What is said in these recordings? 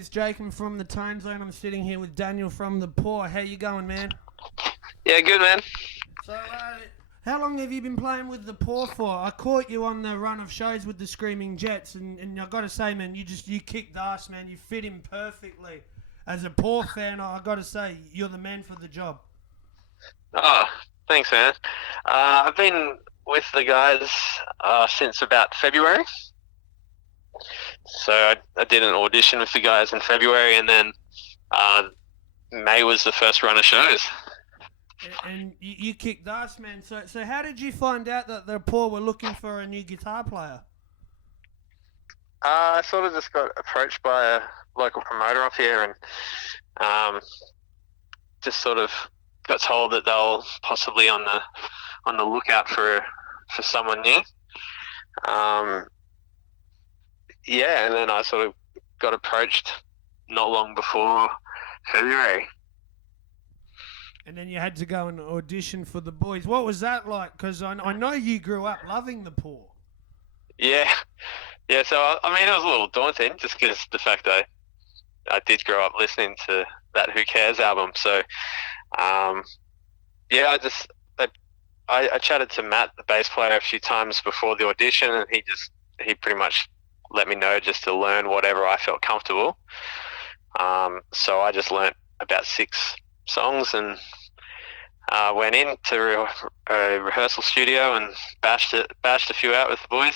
It's Jacob from the Tone Zone. I'm sitting here with Daniel from the Poor. How you going, man? Yeah, good man. So, how long have you been playing with the Poor for? I caught you on the run of shows with the Screaming Jets, and I got to say, man, you kicked ass, man. You fit in perfectly. As a Poor fan, I got to say, you're the man for the job. Oh, thanks, man. I've been with the guys since about February. So I did an audition with the guys in February, and then May was the first run of shows. And you kicked ass, man. So how did you find out that the Poor were looking for a new guitar player? I sort of just got approached by a local promoter up here, and just sort of got told that they'll possibly on the lookout for someone new. Yeah, and then I sort of got approached not long before February. And then you had to go and audition for the boys. What was that like? Because I know you grew up loving the Poor. Yeah. So I mean, it was a little daunting just because the fact that I did grow up listening to that Who Cares album. So, yeah, I chatted to Matt, the bass player, a few times before the audition, and he pretty much let me know just to learn whatever I felt comfortable. So I just learnt about 6 songs and went into a rehearsal studio and bashed a few out with the boys.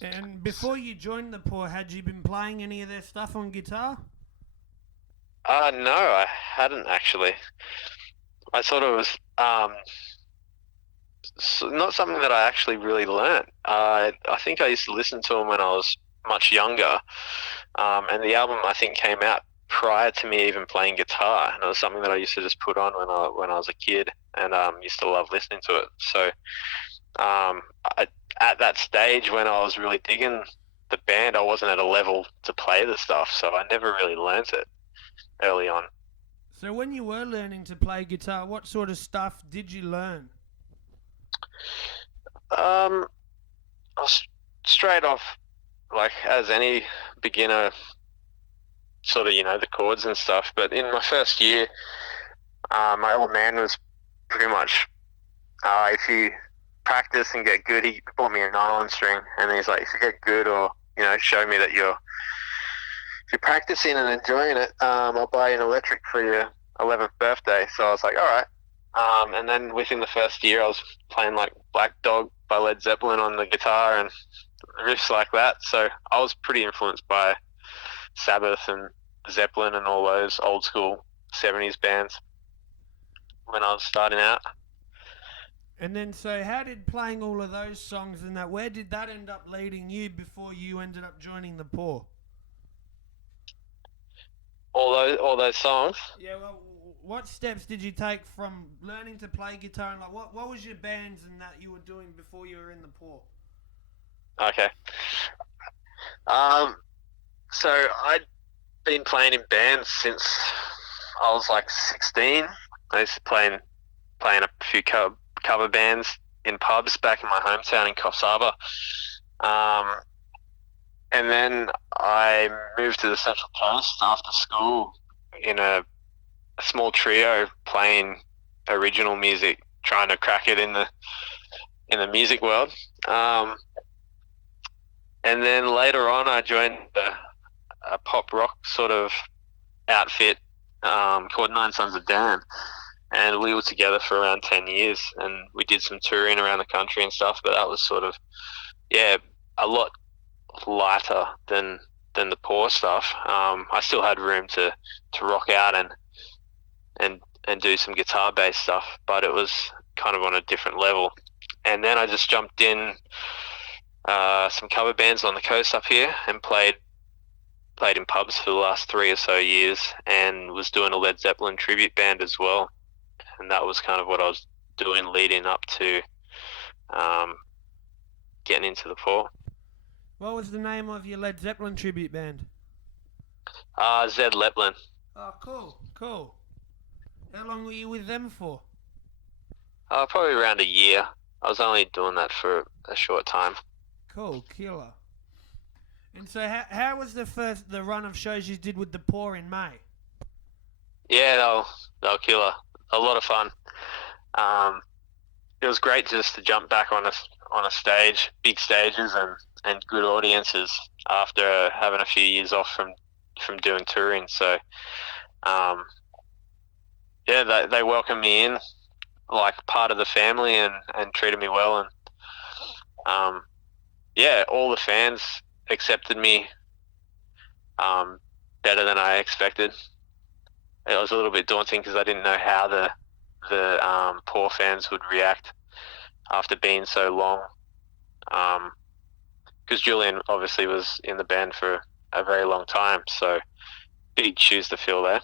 And before you joined the Poor, had you been playing any of their stuff on guitar? No, I hadn't actually. I thought it was not something that I actually really learnt. I think I used to listen to them when I was much younger, and the album I think came out prior to me even playing guitar, and it was something that I used to just put on when I was a kid, and used to love listening to it. So at that stage when I was really digging the band, I wasn't at a level to play the stuff, so I never really learnt it early on. So when you were learning to play guitar, what sort of stuff did you learn? I was straight off, like as any beginner, sort of, the chords and stuff. But in my first year, my old man was pretty much, if you practice and get good, he bought me a nylon string, and he's like, if you get good, or show me that if you're practicing and enjoying it, I'll buy you an electric for your 11th birthday. So I was like, all right. And then within the first year, I was playing like Black Dog by Led Zeppelin on the guitar and riffs like that. So I was pretty influenced by Sabbath and Zeppelin and all those old school 70s bands when I was starting out. And then, so how did playing all of those songs and that, where did that end up leading you before you ended up joining the Poor? All those songs? Yeah, well, what steps did you take from learning to play guitar, and like what was your bands and that you were doing before you were in the Poor? Okay. So I'd been playing in bands since I was like 16. I used to playing a few cover bands in pubs back in my hometown in Coffs Harbour. And then I moved to the Central Coast after school in a small trio playing original music, trying to crack it in the music world. And then later on, I joined a pop rock sort of outfit called Nine Sons of Dan, and we were together for around 10 years, and we did some touring around the country and stuff. But that was sort of, a lot lighter than the Poor stuff. I still had room to rock out and do some guitar based stuff, but it was kind of on a different level. And then I just jumped in some cover bands on the coast up here and played in pubs for the last 3 or so years, and was doing a Led Zeppelin tribute band as well. And that was kind of what I was doing leading up to getting into the Poor. What was the name of your Led Zeppelin tribute band? Zed Leplin. Oh, cool. How long were you with them for? Probably around a year. I was only doing that for a short time. Cool, killer. And so, how was the run of shows you did with the Poor in May? Yeah, they were killer. A lot of fun. Um, it was great just to jump back on a stage, big stages, and good audiences after having a few years off from doing touring. So, yeah, they welcomed me in like part of the family and treated me well. And yeah, all the fans accepted me better than I expected. It was a little bit daunting because I didn't know how the Poor fans would react after being so long. Because Julian obviously was in the band for a very long time, so big shoes to fill there.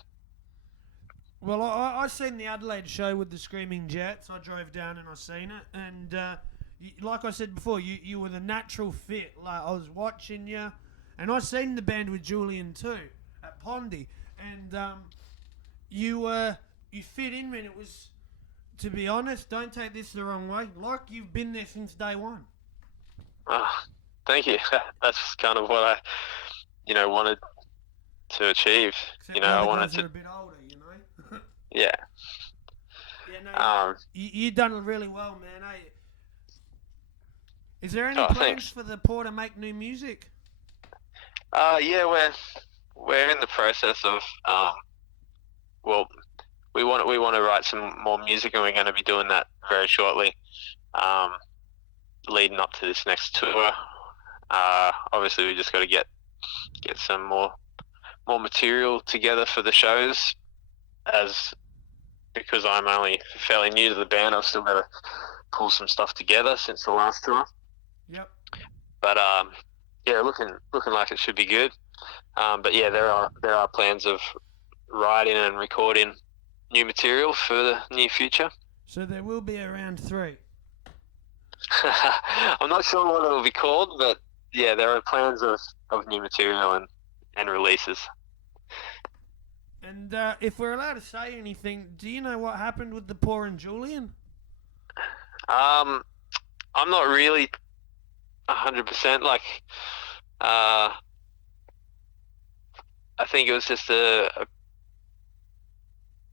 Well, I seen the Adelaide show with the Screaming Jets. I drove down and I seen it, and like I said before, you were the natural fit. Like I was watching you, and I seen the band with Julian too at Pondy, and you fit in, man. It was, to be honest, don't take this the wrong way. Like you've been there since day one. Oh, thank you. That's kind of what I, wanted to achieve. Except I the wanted guys to. are a bit older, you know. Yeah. Yeah, no, you done really well, man. Eh? Is there any plans Thanks. for the Poor to make new music? Yeah, we're in the process of well, we want to write some more music, and we're going to be doing that very shortly, leading up to this next tour. Obviously, we just got to get some more material together for the shows, because I'm only fairly new to the band. I've still got to pull some stuff together since the last tour. Yep. But yeah, looking like it should be good. But yeah, there are plans of writing and recording new material for the near future. So there will be around 3. I'm not sure what it'll be called, but yeah, there are plans of new material and releases. And if we're allowed to say anything, do you know what happened with the Poor and Julian? I'm not really 100%. Like, I think it was just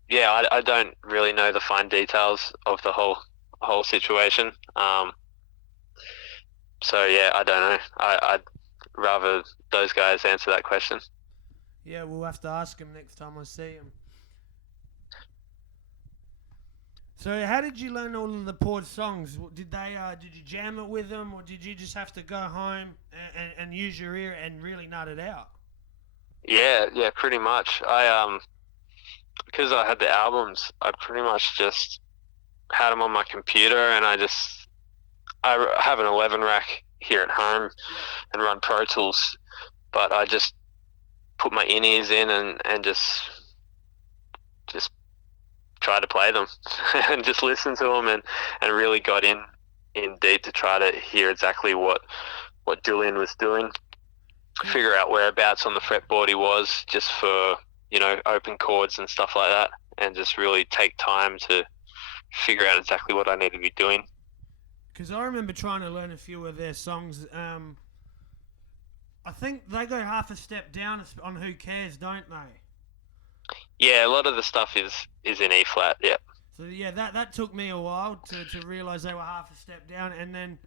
yeah, I don't really know the fine details of the whole situation. So yeah, I don't know. I'd rather those guys answer that question. Yeah, we'll have to ask him next time I see him. So how did you learn all of the Poor songs? Did you jam it with them, or did you just have to go home and use your ear and really nut it out? Yeah, pretty much. I because I had the albums, I pretty much just had them on my computer, and I have an 11 rack here at home and run Pro Tools, but I just put my in-ears in and just try to play them and just listen to them and really got in deep to try to hear exactly what Julian was doing, figure out whereabouts on the fretboard he was, just for open chords and stuff like that, and just really take time to figure out exactly what I need to be doing. Because I remember trying to learn a few of their songs. I think they go half a step down on Who Cares, don't they? Yeah, a lot of the stuff is in E flat. Yeah. So yeah, that took me a while to realise they were half a step down, and then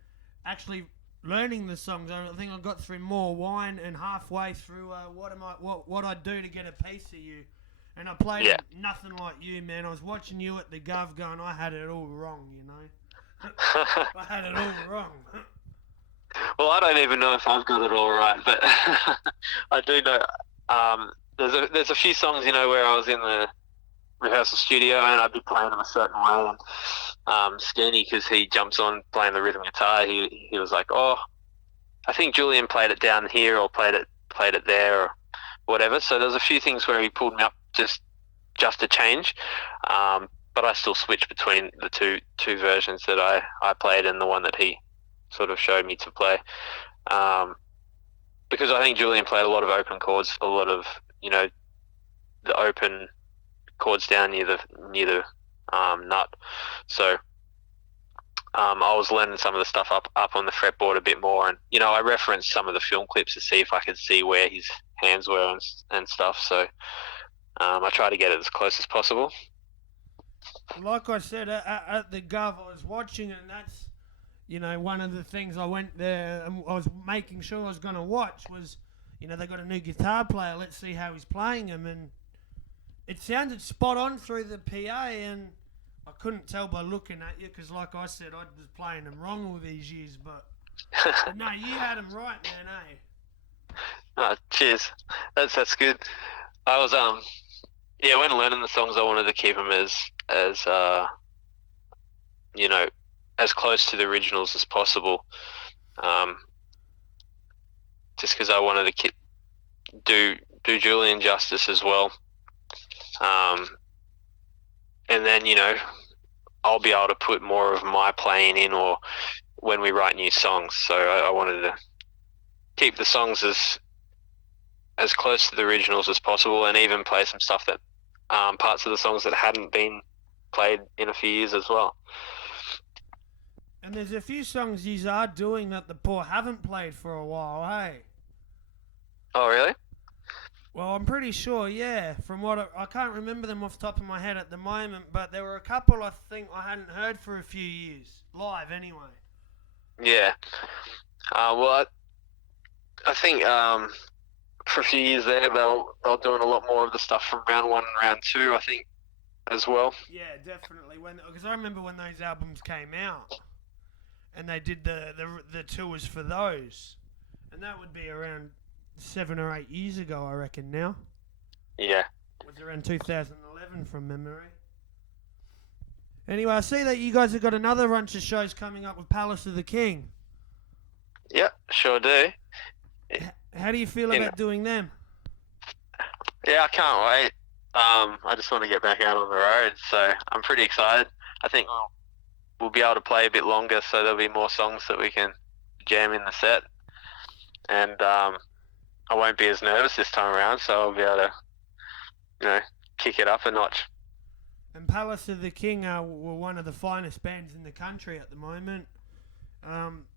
actually learning the songs. I think I got through More Wine, and halfway through what I do to get a piece of you, and I played Nothing Like You, man. I was watching you at the Gov going, I had it all wrong, I had it all wrong. Well, I don't even know if I've got it all right, but I do know. There's a few songs, where I was in the rehearsal studio and I'd be playing them a certain way, and Skeeny, because he jumps on playing the rhythm guitar, he was like, "Oh, I think Julian played it down here, or played it there, or whatever." So there's a few things where he pulled me up just to change, but I still switched between the two versions that I played and the one that he sort of showed me to play, because I think Julian played a lot of open chords, a lot of the open chords down near the nut. So I was learning some of the stuff up on the fretboard a bit more, and I referenced some of the film clips to see if I could see where his hands were and stuff. So I try to get it as close as possible. Like I said at the Gov, I was watching it, and that's one of the things I went there and I was making sure I was going to watch was they got a new guitar player. Let's see how he's playing him, and it sounded spot on through the PA, and I couldn't tell by looking at you because, like I said, I was playing them wrong all these years. But no, you had them right, man, eh? Oh, cheers. That's good. I was when learning the songs, I wanted to keep them as as close to the originals as possible. Just because I wanted to do Julian justice as well. And then I'll be able to put more of my playing in, or when we write new songs. So I wanted to keep the songs as close to the originals as possible, and even play some stuff that parts of the songs that hadn't been played in a few years as well. And there's a few songs you are doing that the Poor haven't played for a while, hey? Oh, really? Well, I'm pretty sure, yeah. From what I can't remember them off the top of my head at the moment, but there were a couple I think I hadn't heard for a few years, live anyway. Yeah. Well, I think for a few years there, they were doing a lot more of the stuff from round 1 and round 2, I think, as well. Yeah, definitely. Because I remember when those albums came out, and they did the tours for those, and that would be around 7 or 8 years ago, I reckon. Now. Yeah. It was around 2011 from memory. Anyway, I see that you guys have got another bunch of shows coming up with Palace of the King. Yep, sure do. How do you feel about doing them? Yeah, I can't wait. I just want to get back out on the road, so I'm pretty excited. I think we'll be able to play a bit longer, so there'll be more songs that we can jam in the set. And I won't be as nervous this time around, so I'll be able to, kick it up a notch. And Palace of the King were one of the finest bands in the country at the moment.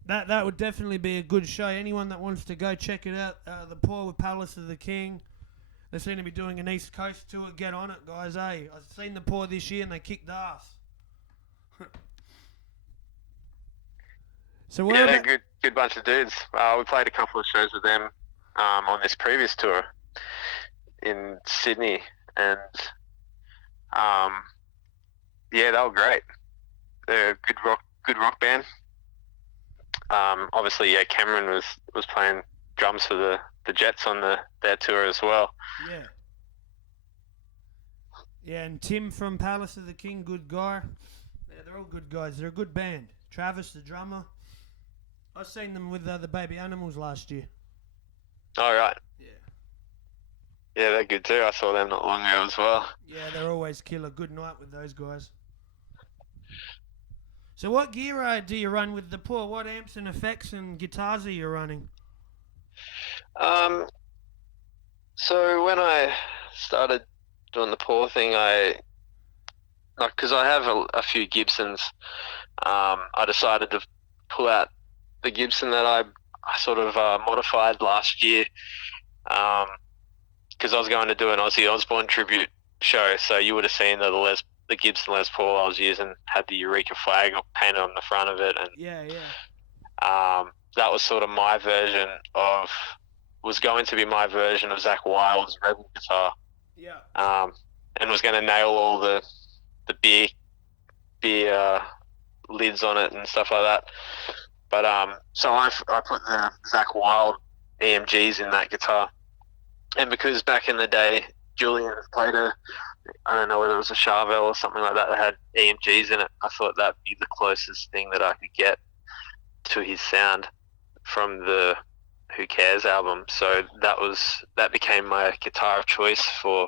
That would definitely be a good show. Anyone that wants to go check it out, The Poor with Palace of the King. They seem to be doing an East Coast tour. Get on it, guys, eh? I've seen The Poor this year and they kicked ass. So they're a good bunch of dudes. We played a couple of shows with them on this previous tour in Sydney, and they were great. They're a good rock band. Obviously, Cameron was playing drums for the Jets on their tour as well. Yeah. Yeah, and Tim from Palace of the King, good guy. Yeah, they're all good guys. They're a good band. Travis, the drummer. I seen them with the Baby Animals last year. All right. Yeah. Yeah, they're good too. I saw them not long ago as well. Yeah, they're always killer. Good night with those guys. So what gear do you run with The Poor? What amps and effects and guitars are you running? So when I started doing the Poor thing, because I have a few Gibsons, I decided to pull out the Gibson that I sort of modified last year, because I was going to do an Ozzy Osbourne tribute show. So you would have seen the Gibson Les Paul I was using had the Eureka flag painted on the front of it, and that was sort of was going to be my version of Zakk Wylde's Rebel guitar. Yeah. And was going to nail all the beer lids on it and stuff like that. But so I put the Zakk Wylde EMGs in that guitar, and because back in the day Julian played I don't know whether it was a Charvel or something like that had EMGs in it, I thought that'd be the closest thing that I could get to his sound from the Who Cares album. So that became my guitar of choice for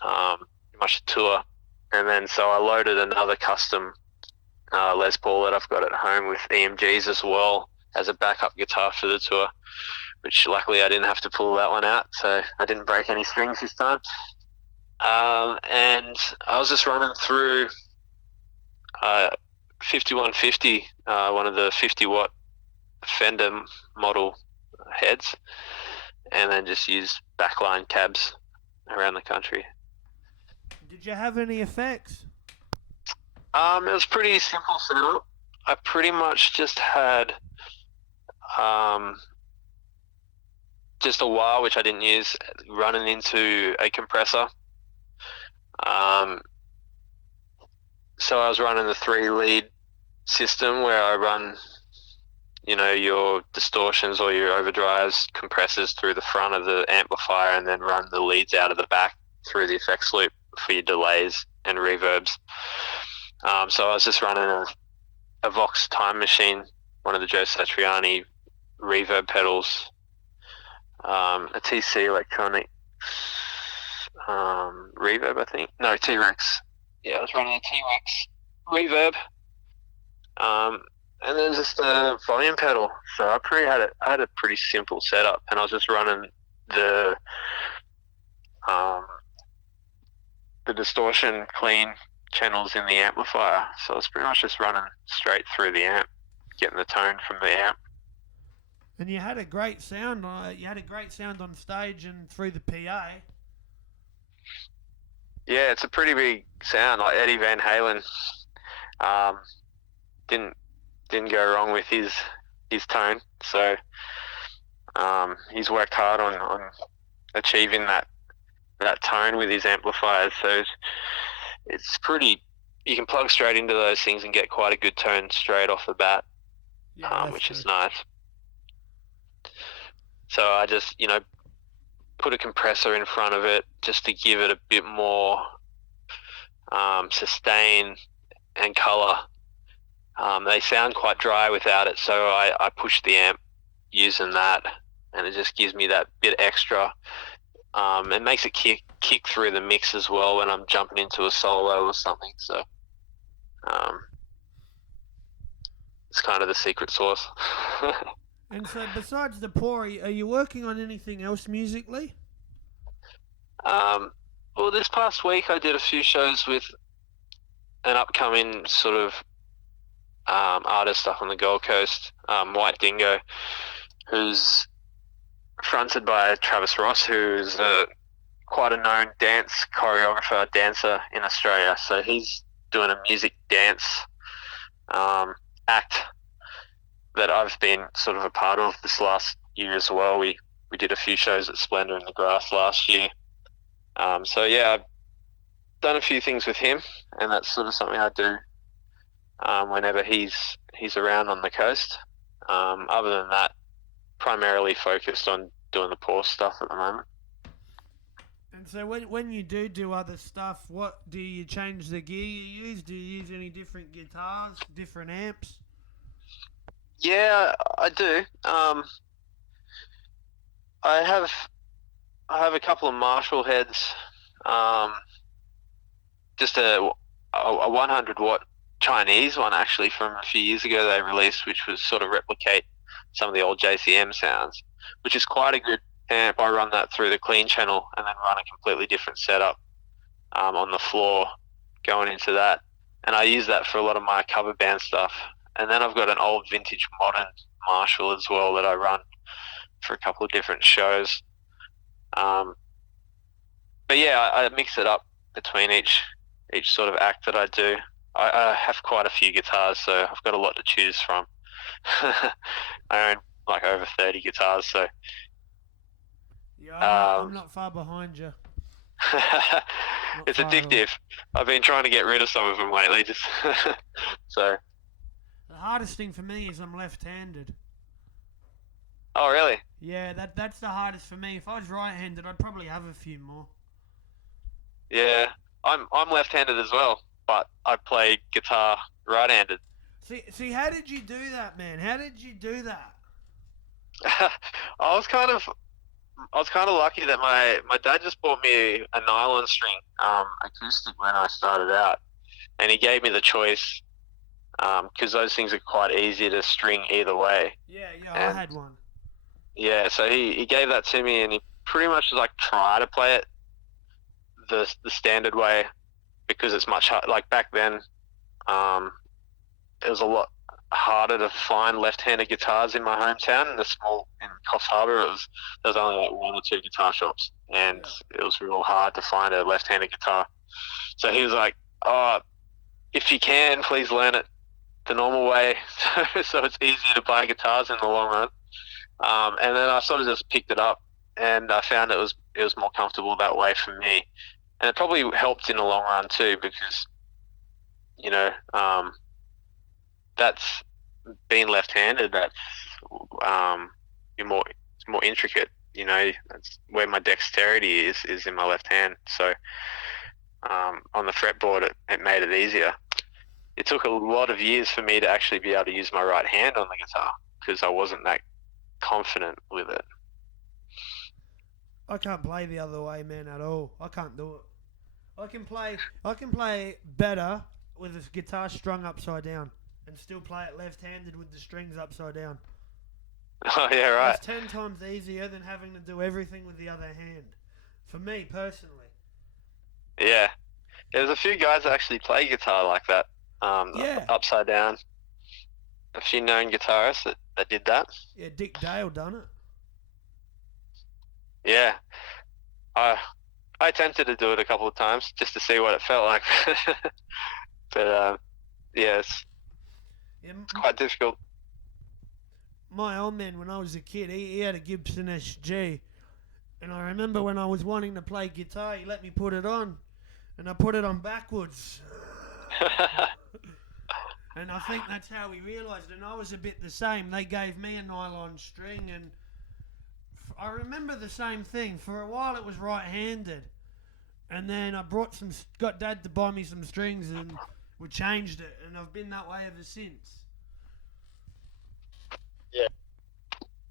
pretty much the tour. And then so I loaded another custom Les Paul that I've got at home with EMGs as well as a backup guitar for the tour, which luckily I didn't have to pull that one out, so I didn't break any strings this time. And I was just running through 5150, one of the 50-watt Fender model heads, and then just use backline cabs around the country. Did you have any effects? It was pretty simple setup. I pretty much just had just a wah, which I didn't use, running into a compressor. So I was running the 3-lead system where I run, your distortions or your overdrives, compressors through the front of the amplifier, and then run the leads out of the back through the effects loop for your delays and reverbs. So I was just running a Vox Time Machine, one of the Joe Satriani reverb pedals, a TC Electronics reverb, I think. No, T-Rex. Yeah, I was running a T-Rex reverb, and then just a volume pedal. So I had a pretty simple setup, and I was just running the distortion clean channels in the amplifier. So I was pretty much just running straight through the amp, getting the tone from the amp. And you had a great sound. You had a great sound on stage and through the PA. Yeah, it's a pretty big sound. Like Eddie Van Halen, didn't go wrong with his tone. So he's worked hard on achieving that tone with his amplifiers. So it's pretty. You can plug straight into those things and get quite a good tone straight off the bat, which is nice. So I just put a compressor in front of it just to give it a bit more sustain and color. They sound quite dry without it, so I push the amp using that, and it just gives me that bit extra. It makes it kick through the mix as well when I'm jumping into a solo or something. So it's kind of the secret sauce. And so, besides the pour, are you working on anything else musically? Well, this past week I did a few shows with an upcoming sort of artist up on the Gold Coast, White Dingo, who's fronted by Travis Ross, who's quite a known dance choreographer, dancer in Australia. So he's doing a music dance act that I've been sort of a part of this last year as well. We did a few shows at Splendor in the Grass last year. So yeah, I've done a few things with him, and that's sort of something I do whenever he's around on the coast. Other than that, primarily focused on doing the Poor stuff at the moment. And so when you do other stuff, what do you change the gear you use? Do you use any different guitars, different amps? Yeah, I do. I have a couple of Marshall heads, just a 100-watt Chinese one actually from a few years ago they released, which was sort of replicate some of the old JCM sounds, which is quite a good amp. I run that through the clean channel and then run a completely different setup on the floor going into that, and I use that for a lot of my cover band stuff. And then I've got an old vintage modern Marshall as well that I run for a couple of different shows. But yeah, I mix it up between each sort of act that I do. I have quite a few guitars, so I've got a lot to choose from. I own like over 30 guitars, so. Yeah, I'm not far behind you. It's addictive. I've been trying to get rid of some of them lately, just so. The hardest thing for me is I'm left-handed. Oh, really? Yeah, that's the hardest for me. If I was right-handed, I'd probably have a few more. Yeah, I'm left-handed as well, but I play guitar right-handed. See, how did you do that, man? How did you do that? I was kind of lucky that my dad just bought me a nylon string acoustic when I started out, and he gave me the choice because those things are quite easy to string either way. Yeah, I had one. Yeah, so he gave that to me, and he pretty much like try to play it the standard way because it's much hard. Like back then, it was a lot harder to find left-handed guitars in my hometown. In Coffs Harbour, there was only like 1 or 2 guitar shops, and it was real hard to find a left-handed guitar. So he was like, "Oh, if you can, please learn it the normal way, so it's easier to play guitars in the long run." And then I sort of just picked it up, and I found it was more comfortable that way for me, and it probably helped in the long run too, because that's being left-handed. That's it's more intricate. That's where my dexterity is in my left hand. So on the fretboard, it made it easier. It took a lot of years for me to actually be able to use my right hand on the guitar because I wasn't that confident with it. I can't play the other way, man, at all. I can't do it. I can play better with a guitar strung upside down and still play it left-handed with the strings upside down. Oh, yeah, right. It's 10 times easier than having to do everything with the other hand. For me, personally. Yeah. There's a few guys that actually play guitar like that. Upside down. A few known guitarists that did that. Yeah, Dick Dale done it. Yeah. I attempted to do it a couple of times just to see what it felt like. But, it's quite difficult. My old man, when I was a kid, he had a Gibson SG. And I remember when I was wanting to play guitar, he let me put it on. And I put it on backwards. And I think that's how he realised. And I was a bit the same. They gave me a nylon string, and I remember the same thing. For a while it was right-handed. And then I got Dad to buy me some strings, and we changed it. And I've been that way ever since. Yeah.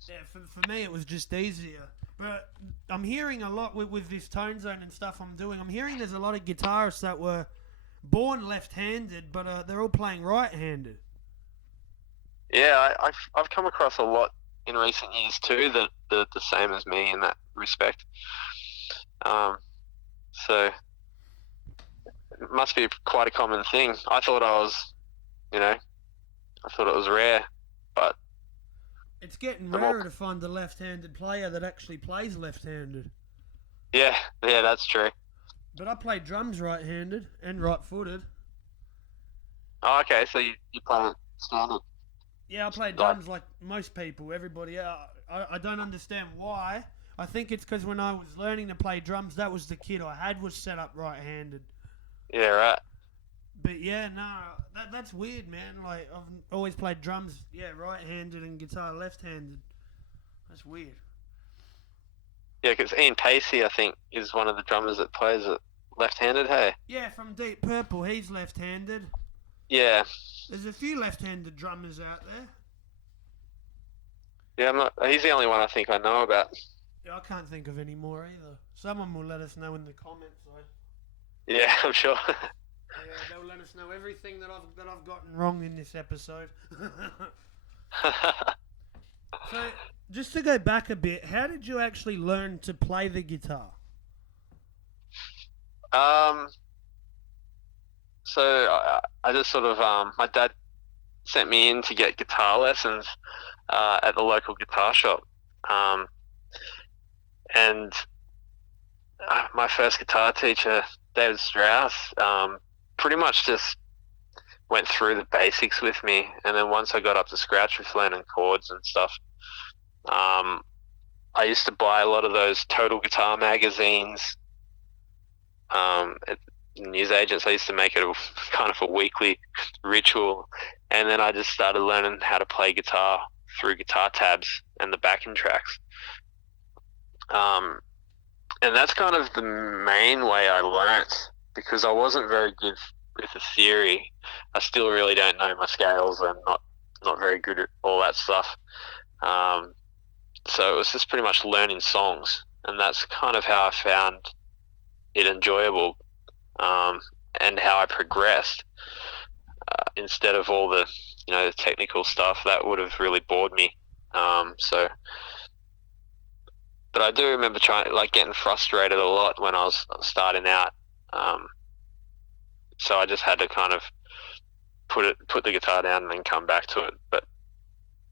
Yeah, for me it was just easier. But I'm hearing a lot with this tone zone and stuff I'm doing. I'm hearing there's a lot of guitarists that were born left-handed, but they're all playing right-handed. Yeah, I've come across a lot in recent years too that are the same as me in that respect. So it must be quite a common thing. I thought it was rare, but it's getting rarer to find a left-handed player that actually plays left-handed. Yeah, that's true. But I play drums right-handed and right-footed. Oh, okay, so you play standard. Yeah, I play drums like most people, everybody. I don't understand why. I think it's because when I was learning to play drums, that was the kit I had was set up right-handed. Yeah, right. But yeah, no, that's weird, man. Like, I've always played drums, right-handed and guitar left-handed. That's weird. Yeah, because Ian Pacey, I think, is one of the drummers that plays it left-handed, hey? Yeah, from Deep Purple, he's left-handed. Yeah. There's a few left-handed drummers out there. Yeah, he's the only one I think I know about. Yeah, I can't think of any more either. Someone will let us know in the comments, though. Yeah, I'm sure. Yeah, they'll let us know everything that I've gotten wrong in this episode. So, just to go back a bit, how did you actually learn to play the guitar? So I just sort of my dad sent me in to get guitar lessons at the local guitar shop, and my first guitar teacher, David Strauss, pretty much just went through the basics with me, and then once I got up to scratch with learning chords and stuff, I used to buy a lot of those Total Guitar magazines at newsagents. I used to make it kind of a weekly ritual, and then I just started learning how to play guitar through guitar tabs and the backing tracks. And that's kind of the main way I learnt, because I wasn't very good with the theory. I still really don't know my scales. I'm not very good at all that stuff. So it was just pretty much learning songs, and that's kind of how I found it enjoyable, and how I progressed, instead of all the the technical stuff that would have really bored me. But I do remember getting frustrated a lot when I was starting out. So I just had to kind of put the guitar down and then come back to it. But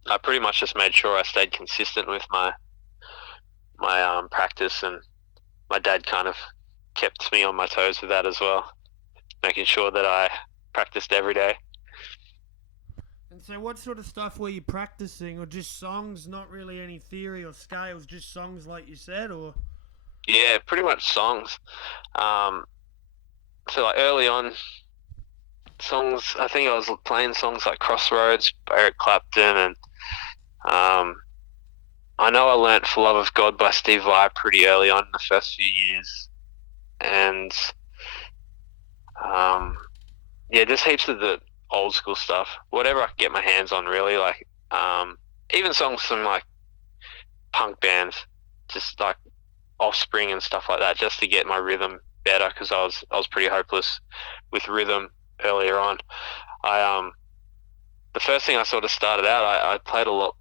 I pretty much just made sure I stayed consistent with my practice, and my dad kind of kept me on my toes with that as well, making sure that I practiced every day. And so what sort of stuff were you practicing, or just songs, not really any theory or scales, just songs like you said, or? Yeah, pretty much songs. So like early on, songs, I think I was playing songs like Crossroads by Eric Clapton, and I know I learnt For Love of God by Steve Vai pretty early on in the first few years. And yeah, just heaps of the old school stuff, whatever I could get my hands on, really. Like even songs from like punk bands, just like Offspring and stuff like that, just to get my rhythm better, because I was pretty hopeless with rhythm earlier on. The first thing I sort of started out, I played a lot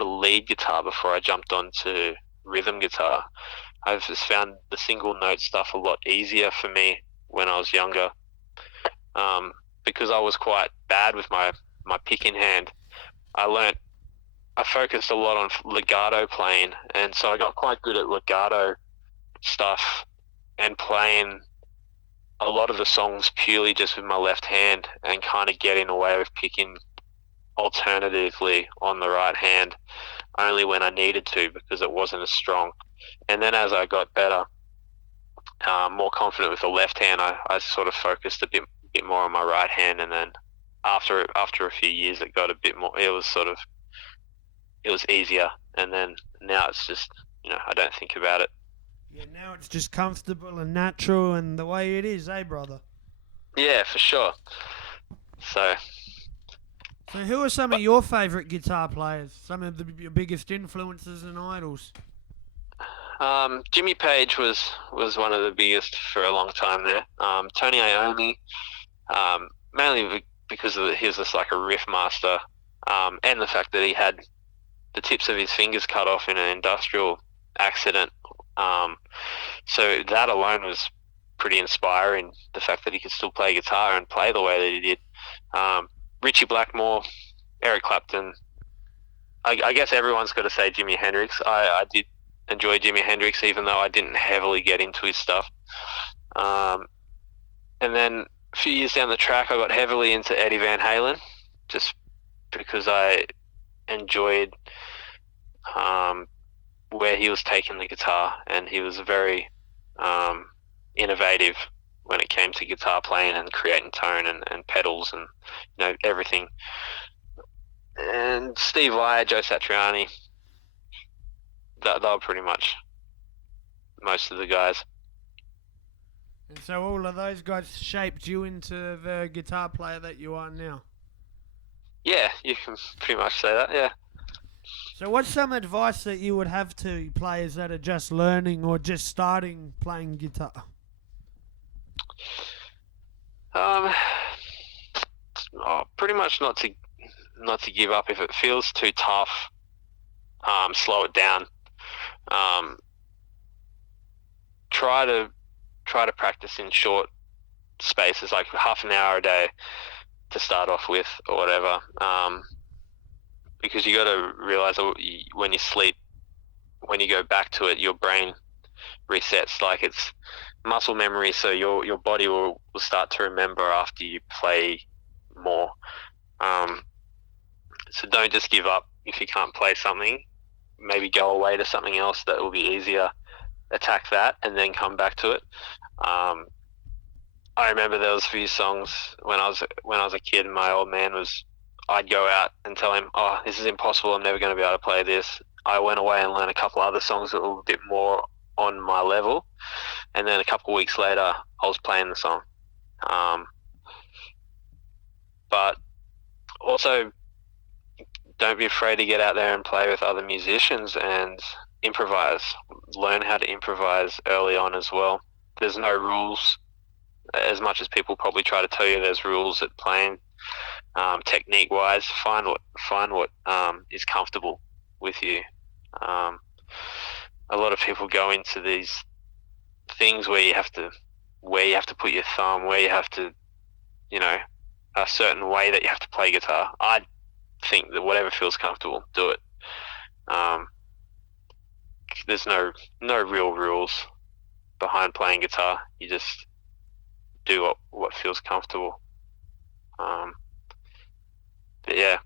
of lead guitar before I jumped onto rhythm guitar. I've just found the single note stuff a lot easier for me when I was younger, because I was quite bad with my picking hand. I focused a lot on legato playing, and so I got quite good at legato stuff and playing a lot of the songs purely just with my left hand, and kind of getting away with picking alternatively on the right hand only when I needed to, because it wasn't as strong. And then as I got better, more confident with the left hand, I sort of focused a bit more on my right hand. And then after a few years, it got a bit more. It was easier. And then now it's just, I don't think about it. Yeah, now it's just comfortable and natural and the way it is, eh, brother? Yeah, for sure. So who are some of your favourite guitar players? Some of your biggest influences and idols? Jimmy Page was one of the biggest for a long time there. Tony Iommi, mainly because he was just like a riff master, and the fact that he had the tips of his fingers cut off in an industrial accident. So that alone was pretty inspiring, the fact that he could still play guitar and play the way that he did. Richie Blackmore, Eric Clapton. I guess everyone's got to say Jimi Hendrix. I did enjoy Jimi Hendrix, even though I didn't heavily get into his stuff. And then a few years down the track, I got heavily into Eddie Van Halen, just because I enjoyed where he was taking the guitar, and he was very innovative when it came to guitar playing and creating tone and pedals and everything. And Steve Vai, Joe Satriani, they were pretty much most of the guys. And so all of those guys shaped you into the guitar player that you are now? Yeah, you can pretty much say that, yeah. So what's some advice that you would have to players that are just learning or just starting playing guitar? Pretty much not to give up. If it feels too tough, slow it down. Try to practice in short spaces, like half an hour a day to start off with, or whatever. Because you got to realize that when you sleep, when you go back to it, your brain resets. Like, it's muscle memory, so your body will start to remember after you play more. So don't just give up if you can't play something. Maybe go away to something else that will be easier. Attack that and then come back to it. I remember there was a few songs when I was a kid, and my old man I'd go out and tell him, "Oh, this is impossible. I'm never going to be able to play this." I went away and learned a couple other songs that were a bit more on my level, and then a couple of weeks later, I was playing the song. But also, don't be afraid to get out there and play with other musicians and improvise. Learn how to improvise early on as well. There's no rules. As much as people probably try to tell you there's rules at playing, technique wise, find what is comfortable with you. A lot of people go into these things where you have to put your thumb, where you have to a certain way that you have to play guitar. I think that whatever feels comfortable, do it. There's no real rules behind playing guitar. You just do what feels comfortable. But yeah.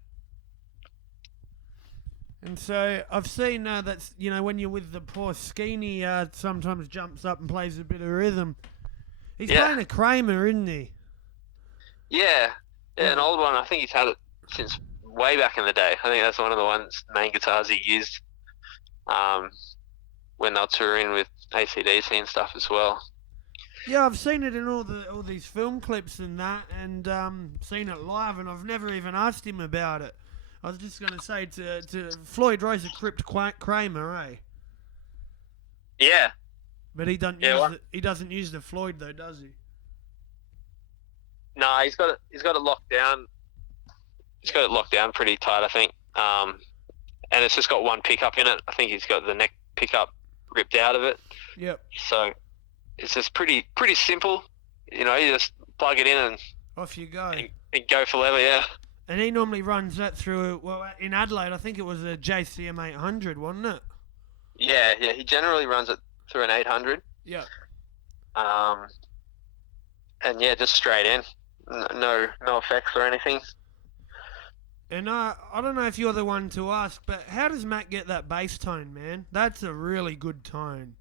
And so I've seen that's, when you're with the poor Skeeny, sometimes jumps up and plays a bit of rhythm. He's playing a Kramer, isn't he? Yeah, an old one. I think he's had it since way back in the day. I think that's one of the main guitars he used when they were touring with AC/DC and stuff as well. Yeah, I've seen it in all these film clips and that, and seen it live, and I've never even asked him about it. I was just going to say to Floyd Rose, a Crypt Kramer, eh? Yeah. But he doesn't use the Floyd though, does he? No, he's got it locked down. He's got it locked down pretty tight, I think. And it's just got one pickup in it. I think he's got the neck pickup ripped out of it. Yep. So it's just pretty simple. You just plug it in and off you go. And go for leather, yeah. And he normally runs that through, in Adelaide, I think it was a JCM 800, wasn't it? Yeah, he generally runs it through an 800. Yeah. And yeah, just straight in. No effects or anything. And I don't know if you're the one to ask, but how does Matt get that bass tone, man? That's a really good tone.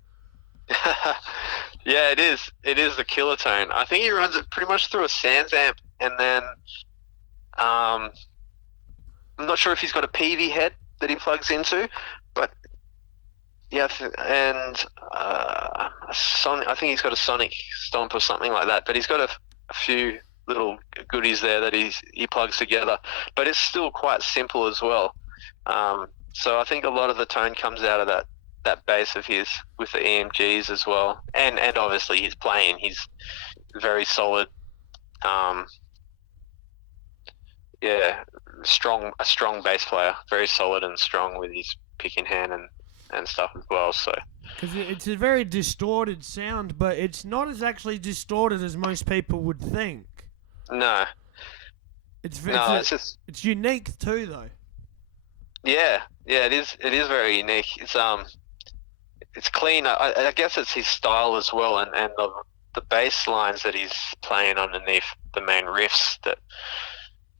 Yeah, it is. It is the killer tone. I think he runs it pretty much through a Sans amp, and then I'm not sure if he's got a PV head that he plugs into, but yeah, and I think he's got a Sonic Stomp or something like that. But he's got a few little goodies there that he plugs together, but it's still quite simple as well. So I think a lot of the tone comes out of that bass of his with the EMGs as well, and obviously his playing. He's very solid. A strong bass player, very solid and strong with his picking hand and stuff as well. So because it's a very distorted sound, but it's not as actually distorted as most people would think. No. It's unique too, though. Yeah, it is. It is very unique. It's clean. I guess it's his style as well, and the bass lines that he's playing underneath the main riffs that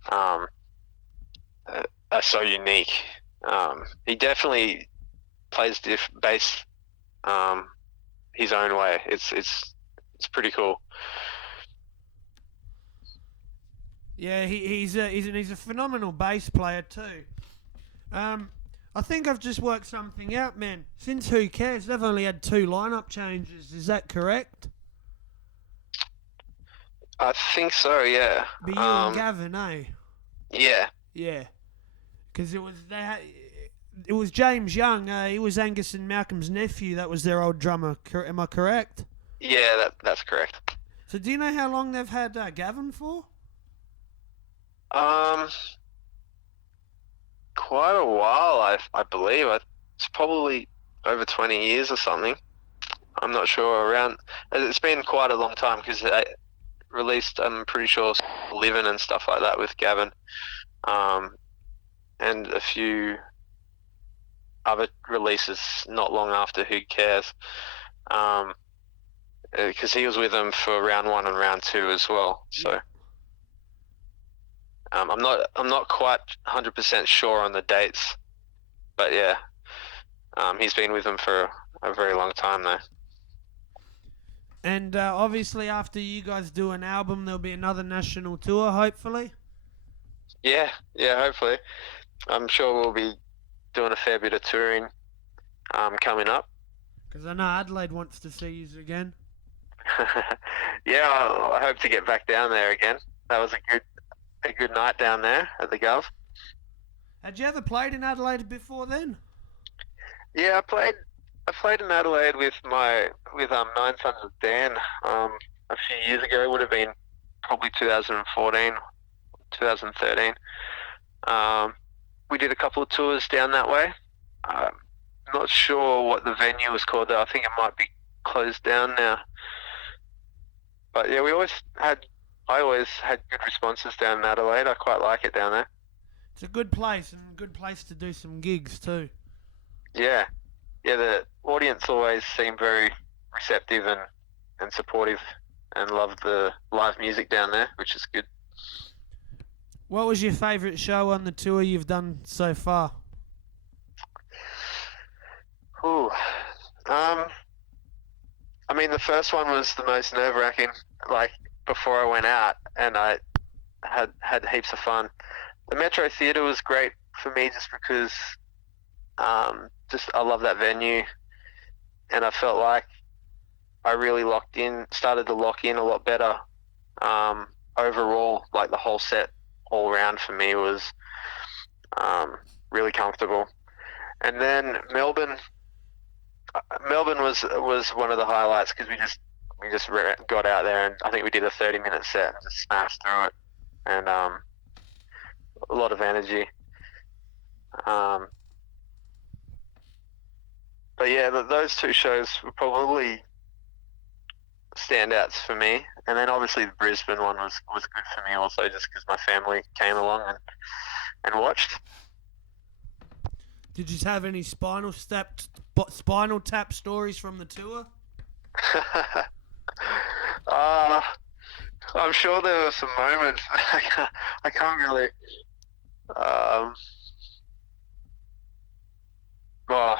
are so unique. He definitely plays bass his own way. It's pretty cool. Yeah, he's a phenomenal bass player too. I think I've just worked something out, man. Since Who Cares, they've only had 2 lineup changes. Is that correct? I think so, yeah. But you and Gavin, eh? Yeah. Yeah. Because it was James Young. He was Angus and Malcolm's nephew. That was their old drummer. Am I correct? Yeah, that's correct. So do you know how long they've had Gavin for? Quite a while, I believe. It's probably over 20 years or something. I'm not sure. It's been quite a long time because they released, I'm pretty sure, Livin' and stuff like that with Gavin, and a few other releases not long after Who Cares, because he was with them for round 1 and round 2 as well. So. I'm not quite 100% sure on the dates, but yeah, he's been with them for a very long time though. And obviously, after you guys do an album, there'll be another national tour, hopefully. Yeah, hopefully. I'm sure we'll be doing a fair bit of touring coming up. Because I know Adelaide wants to see you again. Yeah, I hope to get back down there again. That was a good night down there at the Gov. Had you ever played in Adelaide before then? Yeah, I played in Adelaide with Nine Sons of Dan a few years ago. It would have been probably 2014, 2013. We did a couple of tours down that way. Not sure what the venue was called though. I think it might be closed down now. But yeah, we always had I always had good responses down in Adelaide. I quite like it down there. It's a good place and a good place to do some gigs too. Yeah, yeah. The audience always seemed very receptive and supportive, and loved the live music down there, which is good. What was your favourite show on the tour you've done so far? Ooh, I mean, the first one was the most nerve-wracking. Like before I went out, and I had heaps of fun. The Metro Theatre was great for me just because just I love that venue, and I felt like I really started to lock in a lot better. Overall, like the whole set all around for me was really comfortable. And then Melbourne was one of the highlights because we just got out there, and I think we did a 30-minute set and just smashed through it, and a lot of energy. But yeah, those two shows were probably standouts for me. And then obviously the Brisbane one was good for me also, just because my family came along and watched. Did you have any spinal tap stories from the tour? I'm sure there were some moments. I can't really. Well,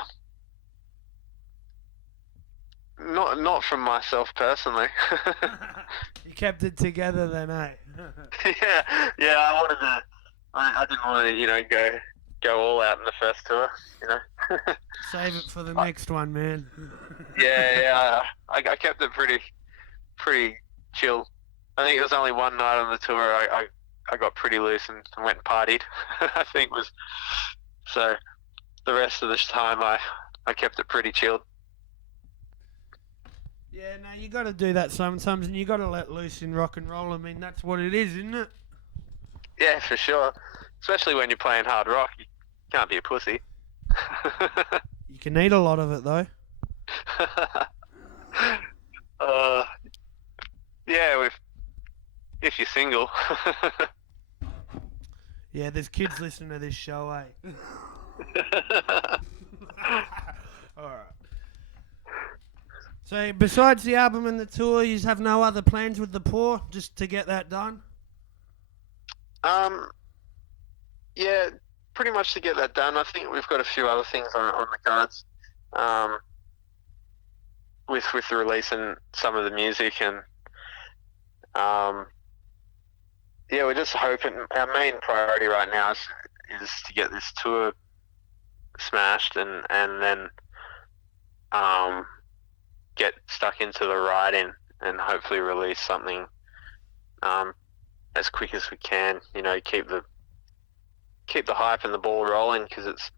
not from myself personally. You kept it together then, eh? yeah. I wanted to. I didn't want to, go all out in the first tour. Save it for the next one, man. Yeah. I kept it pretty chill. I think it was only one night on the tour I got pretty loose and went and partied. I think was so. The rest of this time I kept it pretty chilled. Yeah, no, you got to do that sometimes, and you got to let loose in rock and roll. I mean, that's what it is, isn't it? Yeah, for sure. Especially when you're playing hard rock, you can't be a pussy. You can eat a lot of it, though. Yeah, if you're single. Yeah, there's kids listening to this show, eh? Alright. So, besides the album and the tour, you have no other plans with the Poor, just to get that done? Yeah, pretty much to get that done. I think we've got a few other things on the cards. With releasing some of the music, and yeah, we're just hoping. Our main priority right now is to get this tour smashed, and then get stuck into the writing, and hopefully release something as quick as we can. Keep the hype and the ball rolling, because it's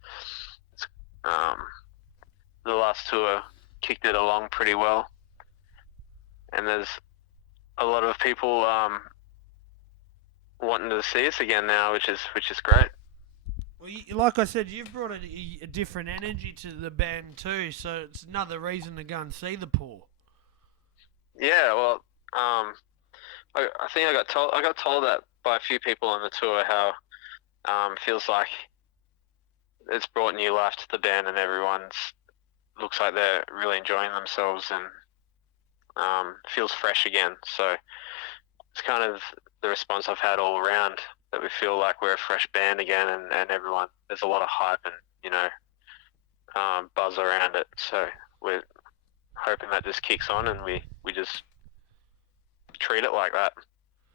the last tour kicked it along pretty well, and there's a lot of people wanting to see us again now, which is great. Well, like I said, you've brought a different energy to the band too, so it's another reason to go and see the Poor. Yeah, well, I think I got told that by a few people on the tour, how feels like it's brought new life to the band, and everyone's looks like they're really enjoying themselves, and feels fresh again. So it's kind of the response I've had all around, that we feel like we're a fresh band again, and everyone, there's a lot of hype and buzz around it. So we're hoping that this kicks on, and we just treat it like that,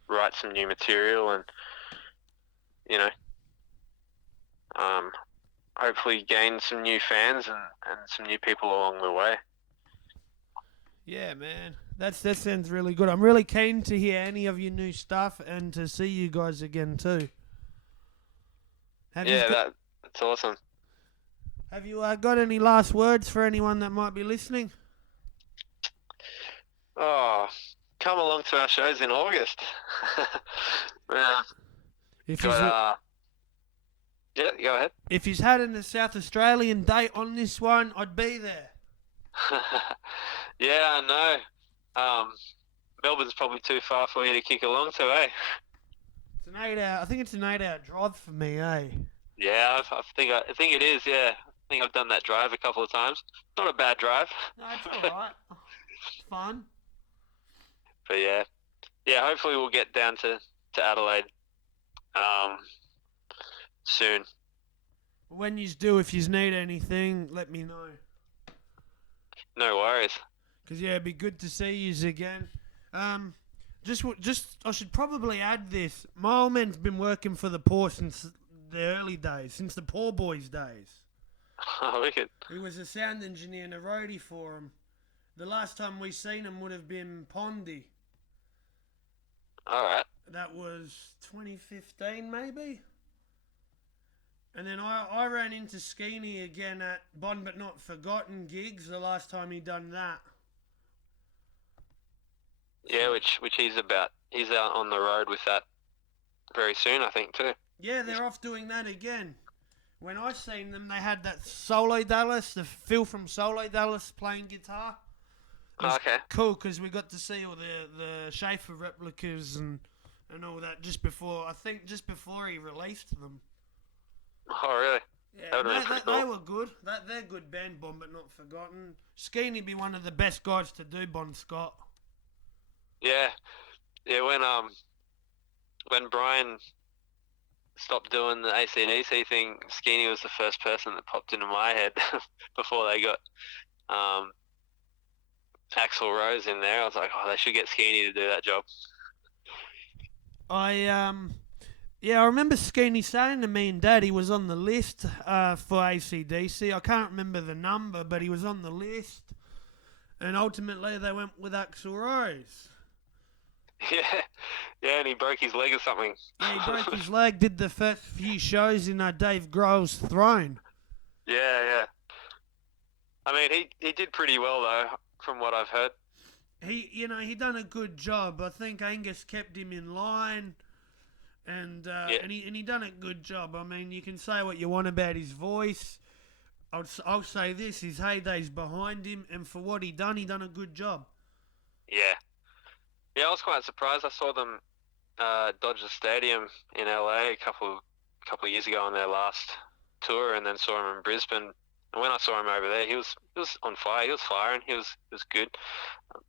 write some new material, and hopefully gain some new fans and some new people along the way. Yeah, man. That sounds really good. I'm really keen to hear any of your new stuff and to see you guys again too. That's awesome. Have you got any last words for anyone that might be listening? Oh, come along to our shows in August. Yeah, go ahead. If you've had a South Australian date on this one, I'd be there. Yeah, I know. Melbourne's probably too far for you to kick along to, eh? It's an 8 hour. I think it's an 8 hour drive for me, eh? Yeah, I think it is. Yeah, I think I've done that drive a couple of times. Not a bad drive. No, it's all right. Fun. But yeah, yeah. Hopefully we'll get down to Adelaide soon. When yous do, if yous need anything, let me know. No worries. Cause yeah, it'd be good to see yous again. Just I should probably add this. My old man's been working for the poor since the early days, since the poor boys' days. Oh, wicked. He was a sound engineer and a roadie for him. The last time we seen him would have been Pondy. All right. That was 2015, maybe. And then I ran into Skeeny again at Bon But Not Forgotten gigs the last time he done that. Yeah, which he's about. He's out on the road with that very soon, I think, too. Yeah, they're off doing that again. When I seen them, they had that Solo Dallas, the Phil from Solo Dallas playing guitar. It was Okay. cool because we got to see all the Schaefer replicas and all that just before he released them. Oh, really? Yeah, That would've been pretty they cool. were good. They're good band, Bon But Not Forgotten. Skeeny be one of the best guys to do Bon Scott. Yeah. Yeah, when Brian stopped doing the AC/DC thing, Skeeny was the first person that popped into my head before they got Axl Rose in there. I was like, oh, they should get Skeeny to do that job. I remember Skeeny saying to me and Dad he was on the list for AC/DC. I can't remember the number, but he was on the list. And ultimately they went with Axl Rose. Yeah, yeah, and he broke his leg or something. Yeah, he broke his leg, did the first few shows in Dave Grohl's Throne. Yeah. I mean, he did pretty well though, from what I've heard. He done a good job. I think Angus kept him in line, and he done a good job. I mean, you can say what you want about his voice. I'll say this: his heyday's behind him, and for what he done a good job. Yeah, I was quite surprised. I saw them Dodger Stadium in LA a couple of years ago on their last tour, and then saw him in Brisbane. And when I saw him over there, he was on fire. He was firing. He was good.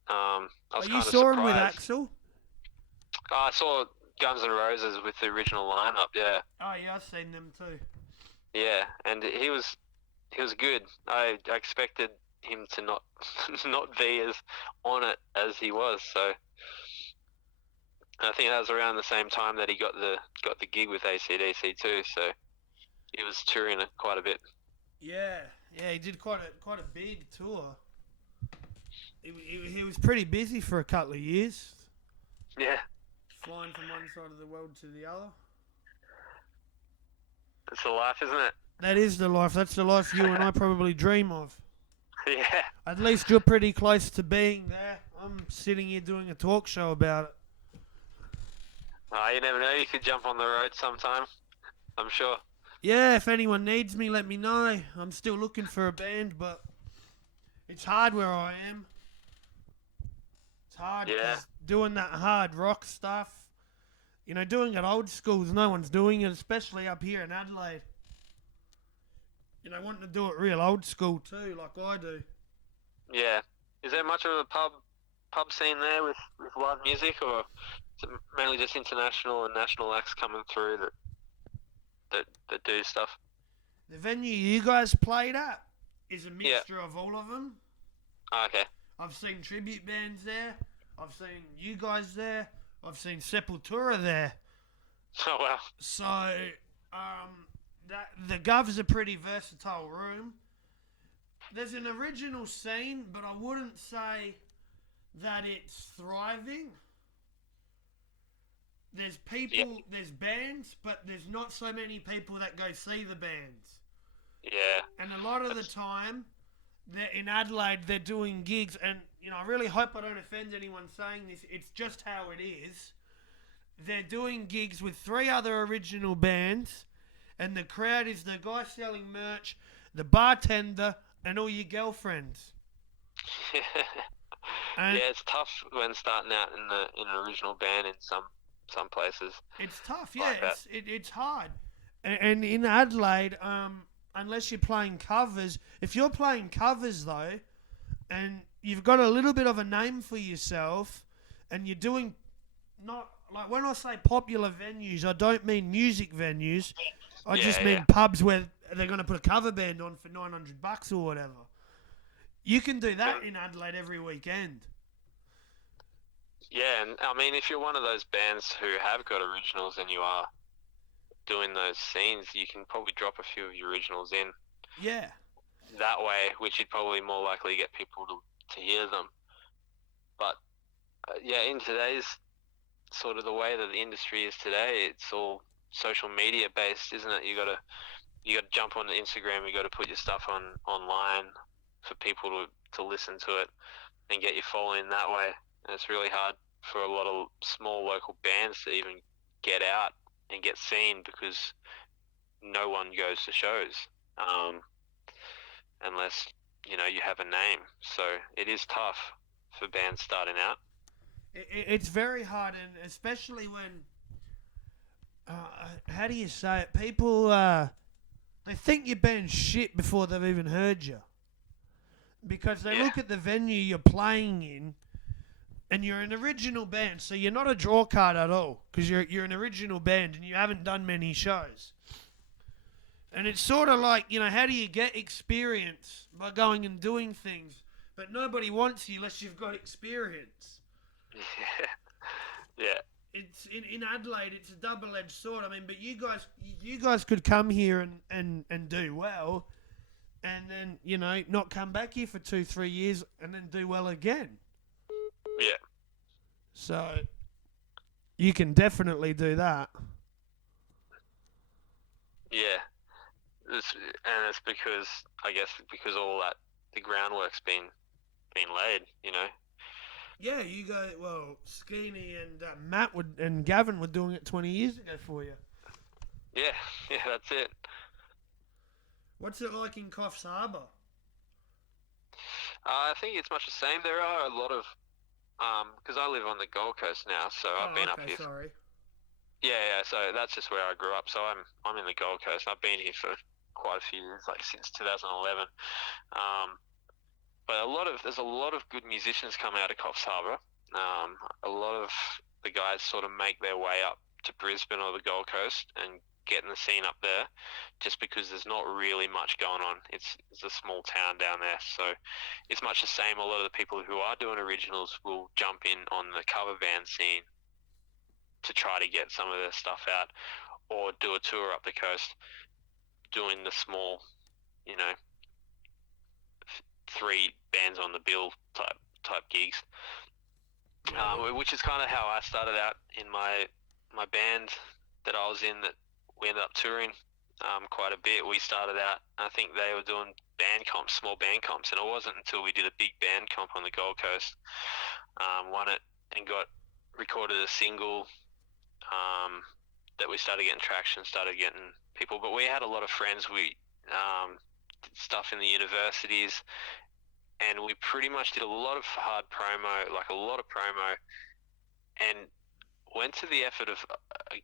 I was You kind of saw him with surprised. Axl? I saw Guns N' Roses with the original lineup. Yeah, Oh yeah, I've seen them too. yeah, and he was good. I expected him to not not be as on it as he was. So I think that was around the same time that he got the gig with AC/DC too. So he was touring it quite a bit. Yeah, he did quite a big tour. He was pretty busy for a couple of years, Yeah, flying from one side of the world to the other. it's the life, isn't it? That is the life. That's the life you and I probably dream of. Yeah. At least you're pretty close to being there. I'm sitting here doing a talk show about it. You never know. You could jump on the road sometime. I'm sure. Yeah, if anyone needs me, let me know. I'm still looking for a band, but it's hard where I am. It's hard 'cause Yeah. doing that hard rock stuff. Doing it old schools, no one's doing it, especially up here in Adelaide. Wanting to do it real old school too, like I do. Yeah. Is there much of a pub scene there with live music, or is it mainly just international and national acts coming through that do stuff? The venue you guys played at is a mixture of all of them. Oh, okay. I've seen tribute bands there. I've seen you guys there. I've seen Sepultura there. Oh wow. So, the Gov's a pretty versatile room. There's an original scene, but I wouldn't say that it's thriving. There's people, there's bands, but there's not so many people that go see the bands. Yeah. And a lot of the time, in Adelaide, they're doing gigs, and I really hope I don't offend anyone saying this. It's just how it is. They're doing gigs with 3 other original bands, and the crowd is the guy selling merch, the bartender, and all your girlfriends. And Yeah, it's tough when starting out in an original band in some places it's tough, yeah. like that. It's hard. And in Adelaide, unless you're playing covers, if you're playing covers though, and you've got a little bit of a name for yourself, and you're doing not like when I say popular venues, I don't mean music venues. I just Yeah, mean yeah, pubs where they're going to put a cover band on for $900 or whatever. You can do that Mm. in Adelaide every weekend. yeah. And I mean, if you're one of those bands who have got originals and you are doing those scenes, you can probably drop a few of your originals in Yeah. that way, which you'd probably more likely get people to hear them. But yeah, in today's sort of the way that the industry is today, it's all social media based, isn't it? You got to jump on Instagram. You got to put your stuff online for people to listen to it and get you following that way. And it's really hard for a lot of small local bands to even get out and get seen because no one goes to shows unless you have a name. So it is tough for bands starting out. It's very hard, and especially when, how do you say it? People, they think your band's shit before they've even heard you. Because they Yeah, look at the venue you're playing in, and you're an original band, so you're not a draw card at all, because you're an original band and you haven't done many shows. And it's sort of like, how do you get experience? By going and doing things. But nobody wants you unless you've got experience. yeah, yeah, It's in Adelaide, it's a double-edged sword. I mean, but you guys could come here and do well, and then not come back here for 2-3 years and then do well again. yeah. So you can definitely do that. Yeah. And it's because I guess because all that the groundwork's been laid. Yeah, you go. Well, Skeeny and Matt and Gavin were doing it 20 years ago for you. Yeah, yeah, that's it. What's it like in Coffs Harbour? I think it's much the same. There are a lot of because I live on the Gold Coast now, so I've Oh, been up okay, here. sorry. Yeah, yeah. So that's just where I grew up. So I'm in the Gold Coast. I've been here for quite a few years, like since 2011. But there's a lot of good musicians come out of Coffs Harbour. A lot of the guys sort of make their way up to Brisbane or the Gold Coast and getting the scene up there, just because there's not really much going on. It's a small town down there, so it's much the same. A lot of the people who are doing originals will jump in on the cover band scene to try to get some of their stuff out, or do a tour up the coast, doing the small, you know, 3 bands on the bill type gigs. Which is kind of how I started out in my band that I was in. That we ended up touring quite a bit. We started out, I think they were doing band comps, small band comps, and it wasn't until we did a big band comp on the Gold Coast, won it and got recorded a single, that we started getting traction, started getting people. But we had a lot of friends. We did stuff in the universities, and we pretty much did a lot of hard promo, like a lot of promo, and went to the effort of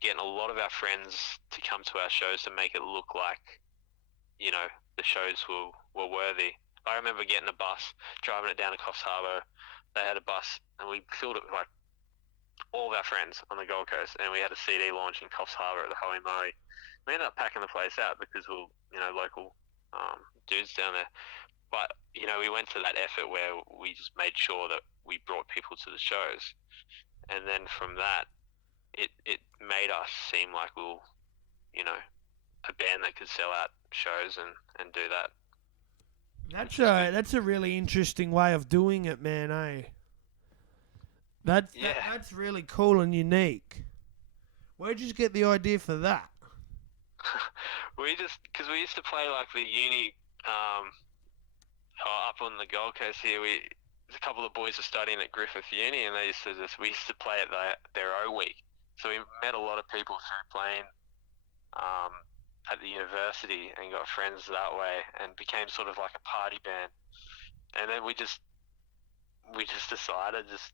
getting a lot of our friends to come to our shows to make it look like, the shows were worthy. I remember getting a bus, driving it down to Coffs Harbour. They had a bus, and we filled it with like all of our friends on the Gold Coast, and we had a CD launch in Coffs Harbour at the Holy Moly. We ended up packing the place out because we were, local dudes down there. But, we went to that effort where we just made sure that we brought people to the shows. And then from that, it made us seem like we were, a band that could sell out shows and do that. That's a really interesting way of doing it, man. That's really cool and unique. Where'd you get the idea for that? Because we used to play like the uni, up on the Gold Coast here. A couple of boys were studying at Griffith Uni, and we used to play at their O week. So we met a lot of people through playing at the university and got friends that way, and became sort of like a party band. And then we we just decided just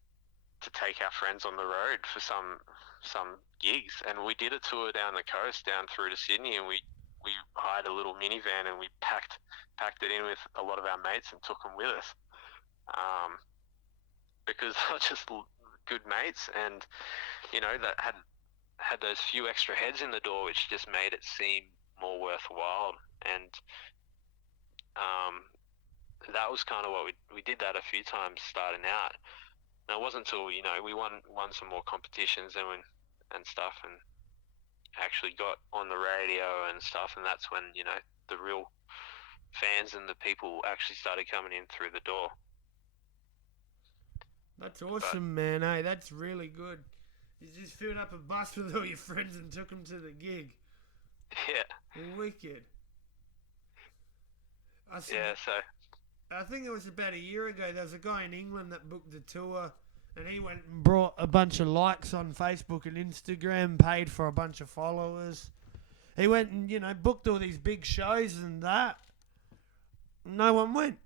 to take our friends on the road for some gigs, and we did a tour down the coast down through to Sydney, and we hired a little minivan and we packed it in with a lot of our mates and took them with us, because they were just good mates, and that had those few extra heads in the door, which just made it seem more worthwhile. And that was kind of what we did that a few times starting out. And it wasn't until we won some more competitions and stuff, and actually got on the radio and stuff, and that's when the real fans and the people actually started coming in through the door. That's awesome, man. Hey, that's really good. You just filled up a bus with all your friends and took them to the gig. Yeah. Wicked. I think it was about a year ago, there was a guy in England that booked the tour, and he went and brought a bunch of likes on Facebook and Instagram, paid for a bunch of followers. He went and, booked all these big shows and that. No one went.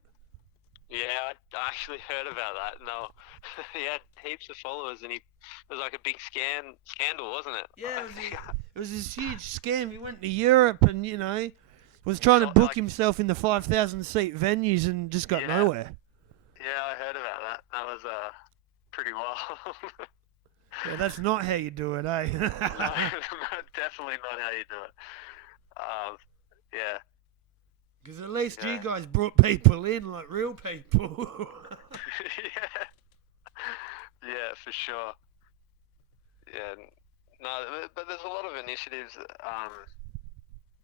Yeah, I actually heard about that. No, he had heaps of followers, and it was like a big scandal, wasn't it? Yeah, it was this huge scam. He went to Europe and, was trying to book himself in the 5,000-seat venues and just got nowhere. Yeah, I heard about that. That was pretty wild. Yeah, that's not how you do it, eh? No, definitely not how you do it. Yeah. Because at least you guys brought people in, like real people. Yeah, for sure. Yeah, no, but there's a lot of initiatives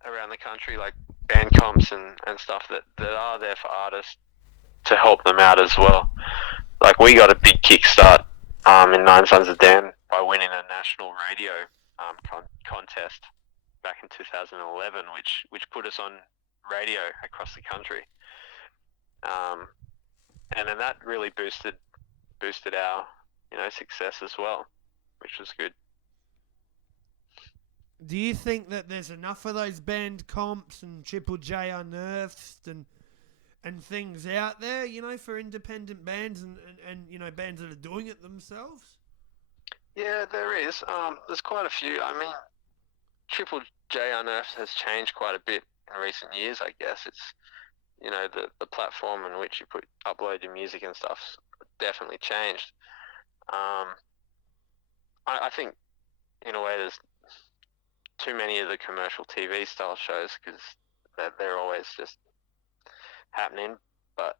around the country, like band comps and stuff that are there for artists to help them out as well. Like, we got a big kickstart in Nine Sons of Dan by winning a national radio contest back in 2011, which put us on radio across the country, and then that really boosted our success as well, which was good. Do you think that there's enough of those band comps and Triple J Unearthed and things out there, for independent bands and bands that are doing it themselves? Yeah, there is. There's quite a few. I mean, Triple J Unearthed has changed quite a bit in recent years, I guess. It's the platform in which you upload your music and stuff's definitely changed. I think in a way there's too many of the commercial TV style shows, because they're always just happening. But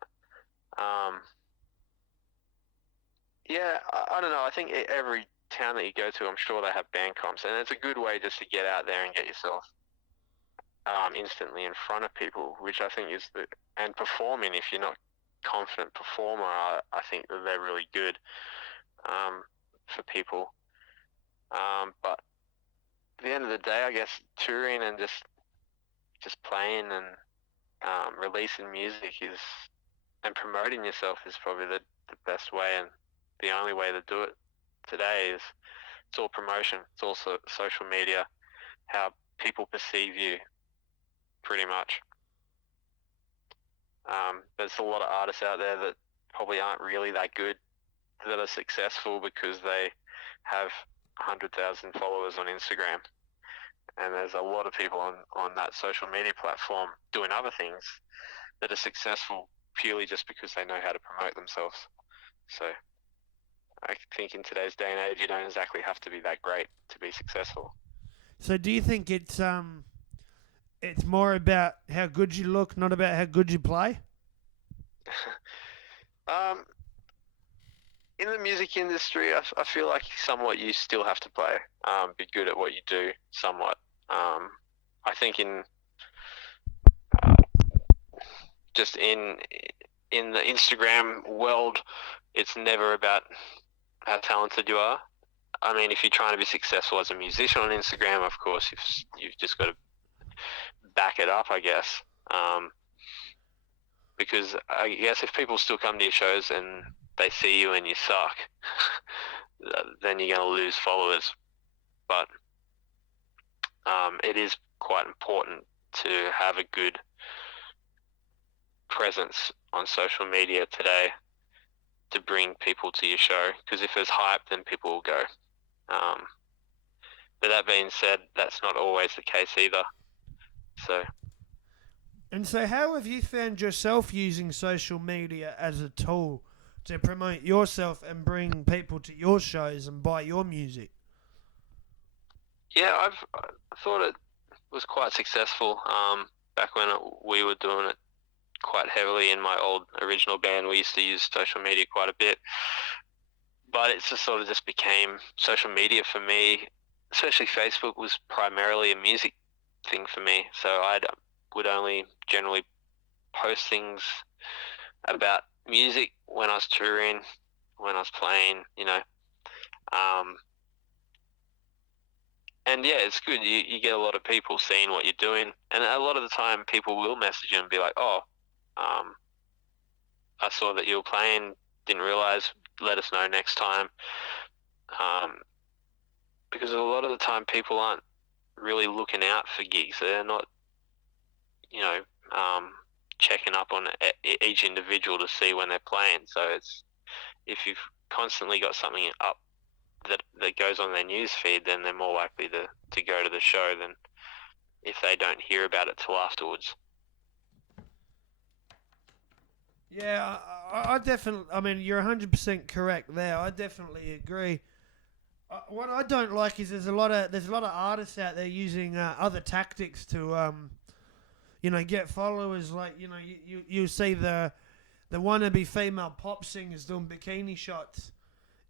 yeah, I don't know. I think every town that you go to, I'm sure they have band comps, and it's a good way just to get out there and get yourself instantly in front of people, which I think is and performing. If you're not confident performer, I think that they're really good for people. But at the end of the day, I guess touring and just playing and releasing music and promoting yourself is probably the best way, and the only way to do it today is it's all promotion. It's also social media, how people perceive you, pretty much. There's a lot of artists out there that probably aren't really that good, that are successful because they have 100,000 followers on Instagram, and there's a lot of people on that social media platform doing other things that are successful purely just because they know how to promote themselves. So I think in today's day and age, you don't exactly have to be that great to be successful. So do you think it's more about how good you look, not about how good you play? In the music industry, I feel like somewhat you still have to play, be good at what you do somewhat. I think just in the Instagram world, it's never about how talented you are. I mean, if you're trying to be successful as a musician on Instagram, of course, you've just got to back it up, I guess. Because I guess if people still come to your shows and they see you and you suck, then you're going to lose followers. But it is quite important to have a good presence on social media today to bring people to your show, because if there's hype, then people will go. But that being said, that's not always the case either. So. And so, how have you found yourself using social media as a tool to promote yourself and bring people to your shows and buy your music? Yeah, I thought it was quite successful. Back when we were doing it quite heavily in my old original band, we used to use social media quite a bit. But it just became social media for me, especially Facebook was primarily a music thing for me. So I would only generally post things about music when I was touring, when I was playing, and yeah, it's good. You get a lot of people seeing what you're doing, and a lot of the time people will message you and be like, "Oh, I saw that you were playing, didn't realize. Let us know next time." Because a lot of the time people aren't really looking out for gigs. They're not, checking up on each individual to see when they're playing. So if you've constantly got something up that goes on their news feed, then they're more likely to go to the show than if they don't hear about it till afterwards. Yeah, I definitely. I mean, you're 100% correct there. I definitely agree. What I don't like is there's a lot of artists out there using other tactics to get followers. Like you see the wannabe female pop singers doing bikini shots.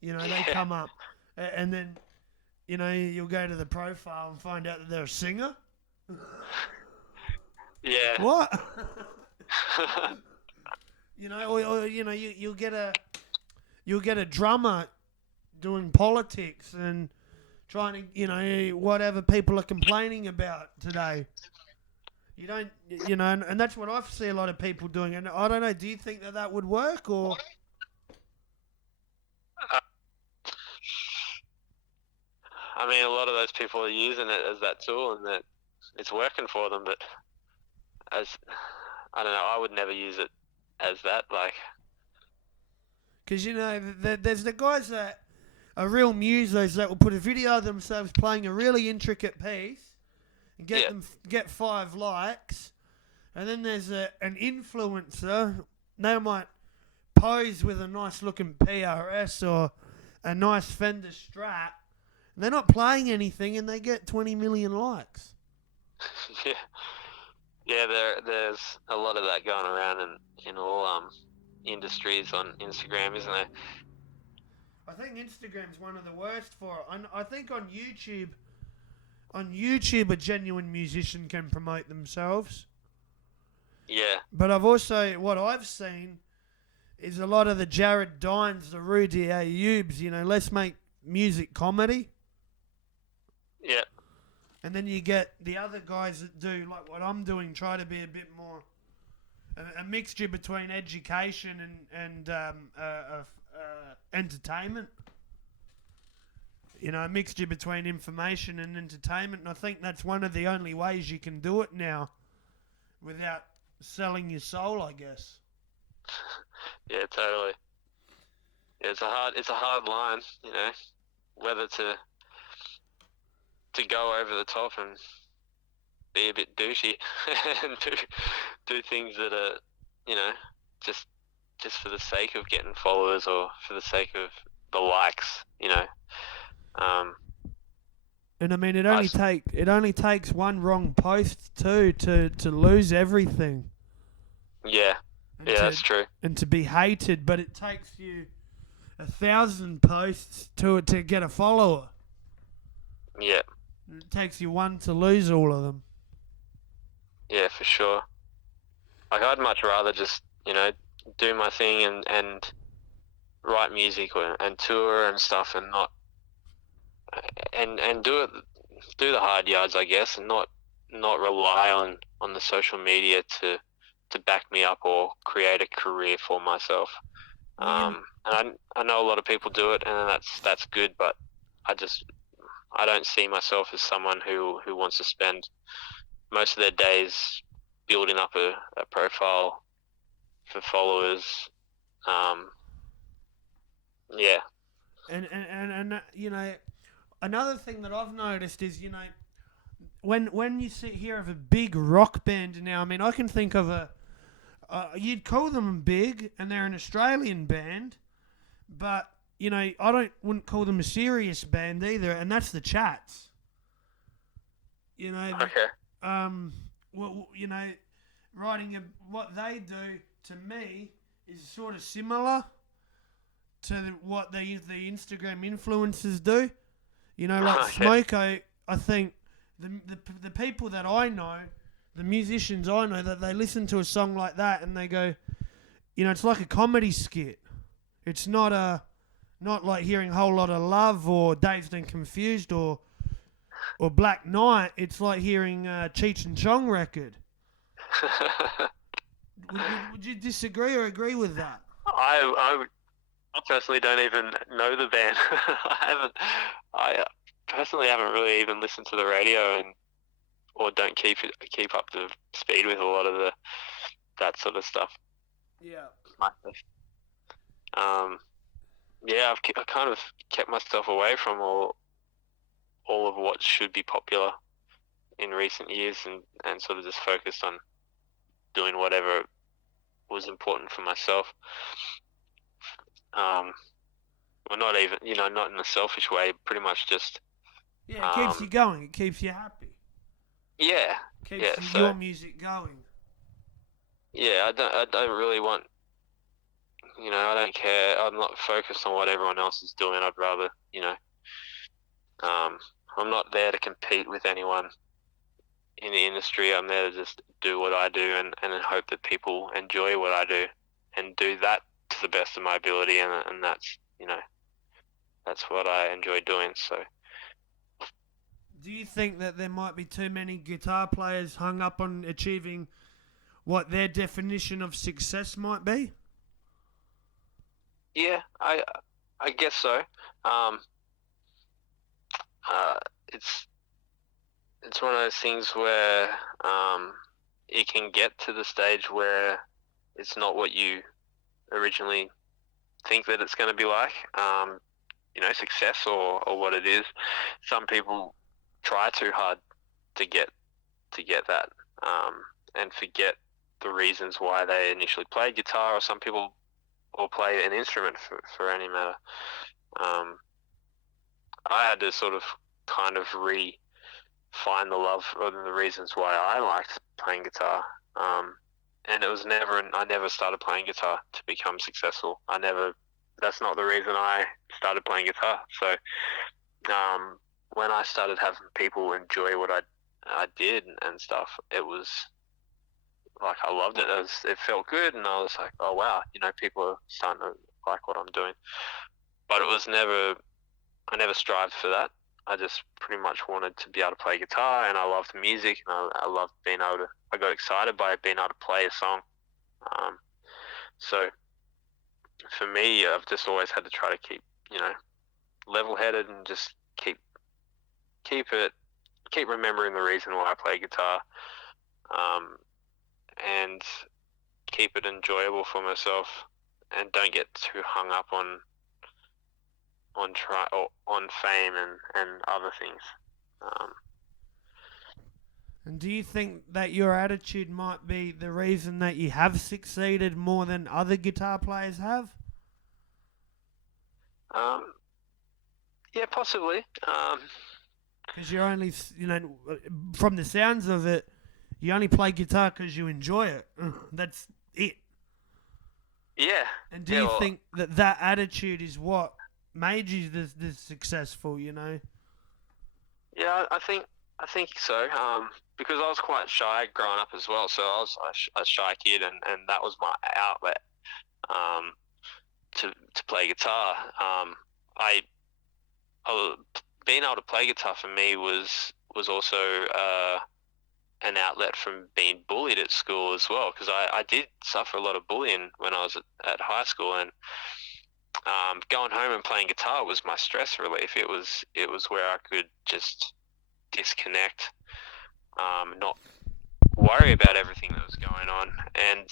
They come up, and then you'll go to the profile and find out that they're a singer. Yeah. What? You'll get a drummer doing politics and trying to, whatever people are complaining about today. You don't, and that's what I see a lot of people doing. And I don't know, do you think that would work or? I mean, a lot of those people are using it as that tool, and that it's working for them. But I don't know, I would never use it as that. Like, because there's the guys that are real musos that will put a video of themselves playing a really intricate piece and get 5 likes, and then there's an influencer. They might pose with a nice looking PRS or a nice Fender Strat. They're not playing anything, and they get 20 million likes. yeah. There's a lot of that going around in all industries on Instagram, isn't there? I think Instagram's one of the worst for it. I think on YouTube, a genuine musician can promote themselves. Yeah. But what I've seen is a lot of the Jared Dines, the Rudy Ayubs, let's make music comedy. Yeah. And then you get the other guys that do, like what I'm doing, try to be a bit more, a mixture between education and entertainment. A mixture between information and entertainment. And I think that's one of the only ways you can do it now without selling your soul, I guess. Yeah, totally. Yeah, it's a hard line, whether to go over the top and be a bit douchey and do things that are, just for the sake of getting followers or for the sake of the likes, And I mean, it only takes one wrong post too to lose everything. Yeah, that's true. And to be hated, but it takes you 1,000 posts to get a follower. Yeah. It takes you one to lose all of them. Yeah, for sure. Like, I'd much rather just, do my thing and write music and tour and stuff, and not and do the hard yards, I guess, and not rely on the social media to back me up or create a career for myself. And I know a lot of people do it, and that's good, but I don't see myself as someone who wants to spend most of their days building up a profile for followers, Yeah. And you know, another thing that I've noticed is, you know, when you hear of a big rock band now, I mean, I can think of you'd call them big, and they're an Australian band, but you know, wouldn't call them a serious band either, and that's the Chats. You know, Okay. well, you know, what they do to me is sort of similar to what the Instagram influencers do. You know, like Okay. Smoko, I think the people that I know, the musicians I know, that they listen to a song like that and they go, you know, it's like a comedy skit. It's not like hearing a whole lot of Love or Dazed and Confused or Black Knight. It's like hearing a Cheech and Chong record. Would you disagree or agree with that? I personally don't even know the band. I personally haven't really even listened to the radio and or don't keep up to speed with a lot of that sort of stuff. Yeah. Myself. Yeah, I kind of kept myself away from all of what should be popular in recent years, and sort of just focused on doing whatever was important for myself. Well, not even, not in a selfish way, pretty much just, Yeah, it keeps you going. It keeps you happy. yeah, Keeps yeah. your music going. Yeah, I don't really want, I don't care. I'm not focused on what everyone else is doing. I'd rather, I'm not there to compete with anyone in the industry. I'm there to just do what I do and hope that people enjoy what I do and do that to the best of my ability. And that's, that's what I enjoy doing. So, do you think that there might be too many guitar players hung up on achieving what their definition of success might be? yeah, I guess so. Um, uh, it's one of those things where it can get to the stage where it's not what you originally think that it's going to be like. Success or what it is. Some people try too hard to get that and forget the reasons why they initially played guitar, or some people or play an instrument for any matter. I had to sort of kind of find the love or the reasons why I liked playing guitar. And it was I never started playing guitar to become successful. That's not the reason I started playing guitar. So, when I started having people enjoy what I did and stuff, it was like, I loved it. It felt good. And I was like, oh wow, people are starting to like what I'm doing. But I never strived for that. I just pretty much wanted to be able to play guitar, and I loved music, and I loved I got excited by being able to play a song. So for me, I've just always had to try to keep, level-headed and just keep remembering the reason why I play guitar, and keep it enjoyable for myself, and don't get too hung up on fame and other things. And do you think that your attitude might be the reason that you have succeeded more than other guitar players have? Yeah, possibly. Because you're only, from the sounds of it, you only play guitar because you enjoy it. That's it. Yeah. And do you think that attitude is what made you this successful? Yeah, I think so. Because I was quite shy growing up as well, so I was a shy kid, and that was my outlet. To play guitar. Being able to play guitar for me was also an outlet from being bullied at school as well, because I did suffer a lot of bullying when I was at high school, and going home and playing guitar was my stress relief. It was where I could just disconnect, not worry about everything that was going on, and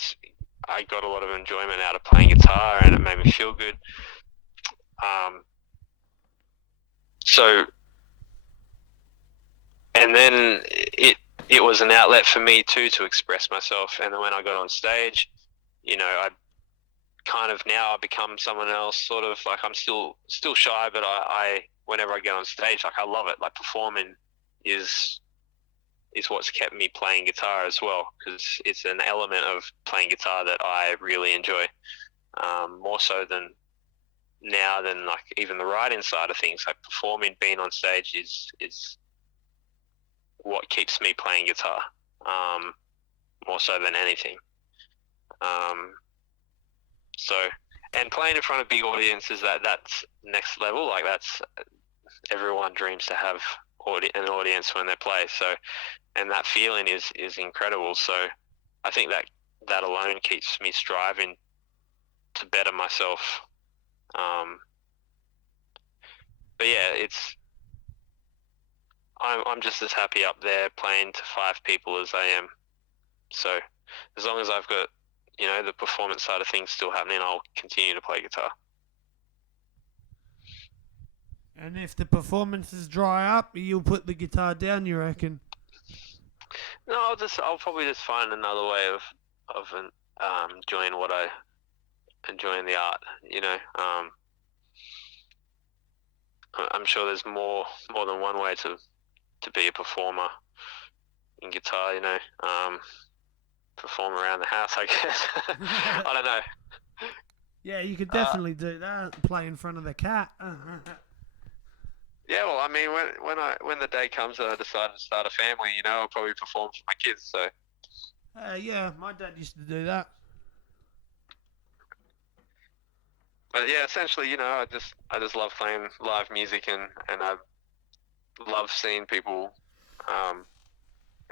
I got a lot of enjoyment out of playing guitar, and it made me feel good. So, and then it was an outlet for me too to express myself. And then when I got on stage, I kind of now I become someone else. Sort of like I'm still shy, but I whenever I get on stage, like I love it. Like performing is what's kept me playing guitar as well, because it's an element of playing guitar that I really enjoy, more so than now than like even the writing side of things. Like performing, being on stage is what keeps me playing guitar, more so than anything. So, and playing in front of big audiences, that's next level. Like that's everyone dreams to have an audience when they play. So, and that feeling is incredible. So, I think that alone keeps me striving to better myself. But yeah, I'm just as happy up there playing to 5 people as I am. So, as long as I've got the performance side of things still happening, I'll continue to play guitar. And if the performances dry up, you'll put the guitar down, you reckon? No, I'll probably just find another way of enjoying the art. I'm sure there's more than one way to be a performer in guitar. Perform around the house, I guess. I don't know. Yeah, you could definitely do that. Play in front of the cat. Yeah, well, I mean, when the day comes that I decide to start a family, I'll probably perform for my kids. So. Yeah, my dad used to do that. But yeah, essentially, I just love playing live music, and I love seeing people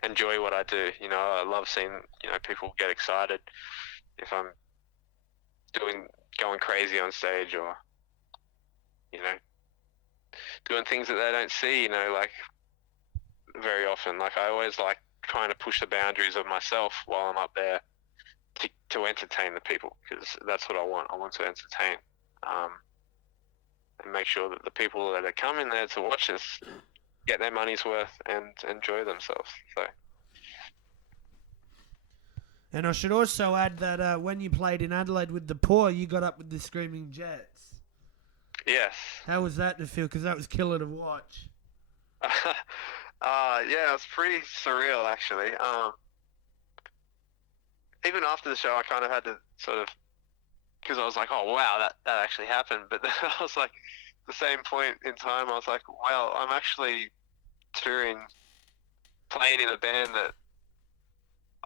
enjoy what I do. I love seeing people get excited if I'm going crazy on stage, or doing things that they don't see. Like very often. Like I always like trying to push the boundaries of myself while I'm up there to entertain the people, because that's what I want. I want to entertain, and make sure that the people that are coming there to watch us get their money's worth and enjoy themselves. So. And I should also add that when you played in Adelaide with the Poor, you got up with the Screaming Jets. Yes. How was that to feel? Because that was killer to watch. Yeah, it was pretty surreal, actually. Even after the show, I kind of had to sort of, because I was like, oh, wow, that actually happened. But then I was like, the same point in time, I was like, well, I'm actually touring, playing in a band that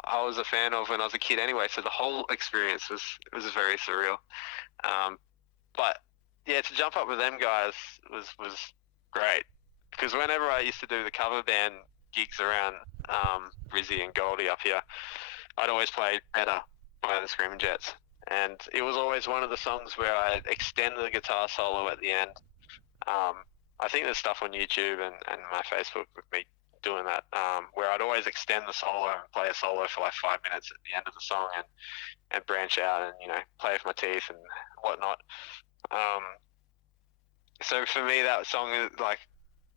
I was a fan of when I was a kid anyway. So the whole experience was very surreal. But yeah, to jump up with them guys was great, because whenever I used to do the cover band gigs around Rizzy and Goldie up here, I'd always play Better by the Screaming Jets, and it was always one of the songs where I extend the guitar solo at the end. I think there's stuff on YouTube and my Facebook with me doing that, where I'd always extend the solo and play a solo for like 5 minutes at the end of the song, and branch out and play with my teeth and whatnot. So for me, that song is like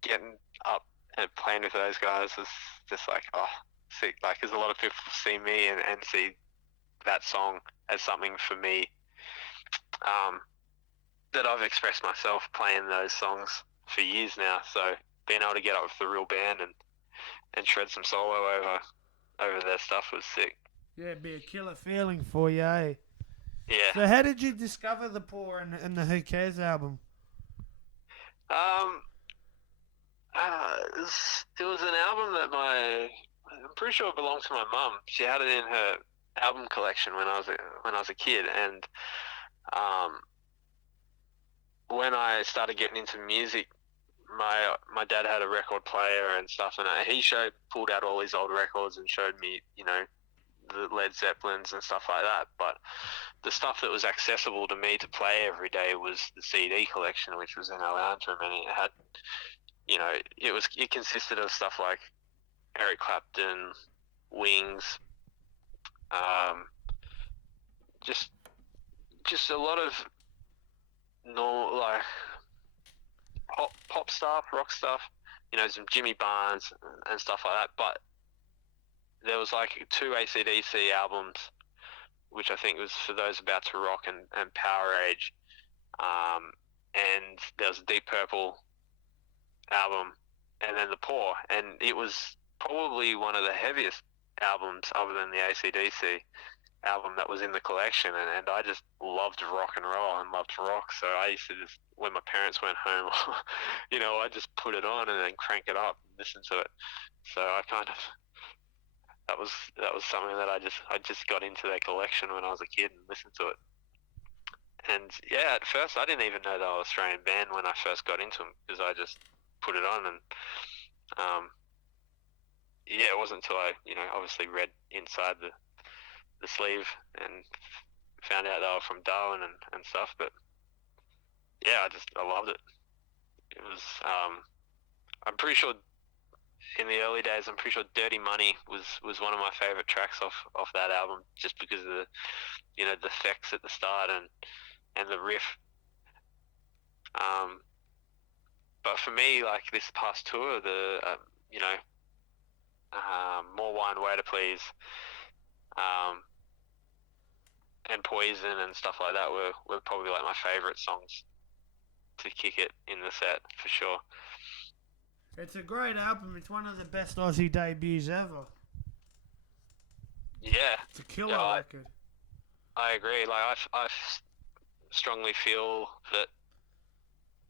getting up and playing with those guys is just like, oh, see, like, because a lot of people see me and see that song as something for me, that I've expressed myself playing those songs for years now. So being able to get up with the real band and shred some solo over their stuff was sick. Yeah, it'd be a killer feeling for you, eh? Yeah. So how did you discover the Poor and the Who Cares album? It was an album that I'm pretty sure it belonged to my mum. She had it in her album collection when I was a kid, and when I started getting into music, my dad had a record player and stuff, and he pulled out all these old records and showed me, the Led Zeppelins and stuff like that. But the stuff that was accessible to me to play every day was the CD collection, which was in our lounge room, and it had, it consisted of stuff like Eric Clapton, Wings, just a lot of normal, like pop stuff, rock stuff, some Jimmy Barnes and stuff like that. But there was like 2 AC/DC albums, which I think was For Those About to Rock and Power Age. And there was a Deep Purple album, and then The Poor. And it was probably one of the heaviest albums other than the AC/DC album that was in the collection, and I just loved rock and roll and loved rock, so I used to just, when my parents went home, I just put it on and then crank it up and listen to it. So I kind of, that was something that I just got into their collection when I was a kid and listened to it. And yeah, at first I didn't even know they were an Australian band when I first got into them, because I just put it on, and it wasn't until I obviously read inside the sleeve and found out they were from Darwin and stuff. But yeah, I loved it. It was I'm pretty sure in the early days, I'm pretty sure Dirty Money was one of my favorite tracks off that album, just because of the the effects at the start and the riff. But for me, like this past tour, the More Wine, Way to Please, and Poison and stuff like that were probably like my favourite songs to kick it in the set, for sure. It's a great album. It's one of the best Aussie debuts ever. Yeah. It's a killer record. I agree. Like I strongly feel that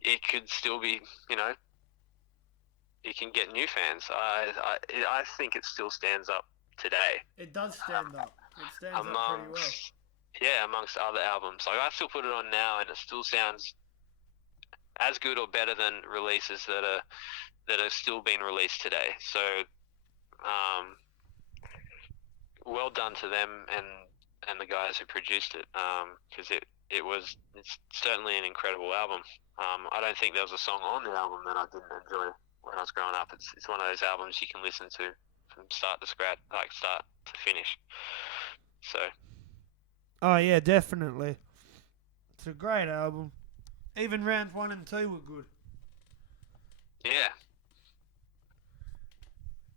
it could still be, it can get new fans. I think it still stands up today. It does stand up. It stands up pretty well. Yeah, amongst other albums. Like I still put it on now, and it still sounds as good or better than releases that are still being released today. So, well done to them and the guys who produced it, because it's certainly an incredible album. I don't think there was a song on the album that I didn't enjoy when I was growing up. It's one of those albums you can listen to from start to finish. So. Oh yeah, definitely. It's a great album. Even rounds 1 and 2 were good. Yeah.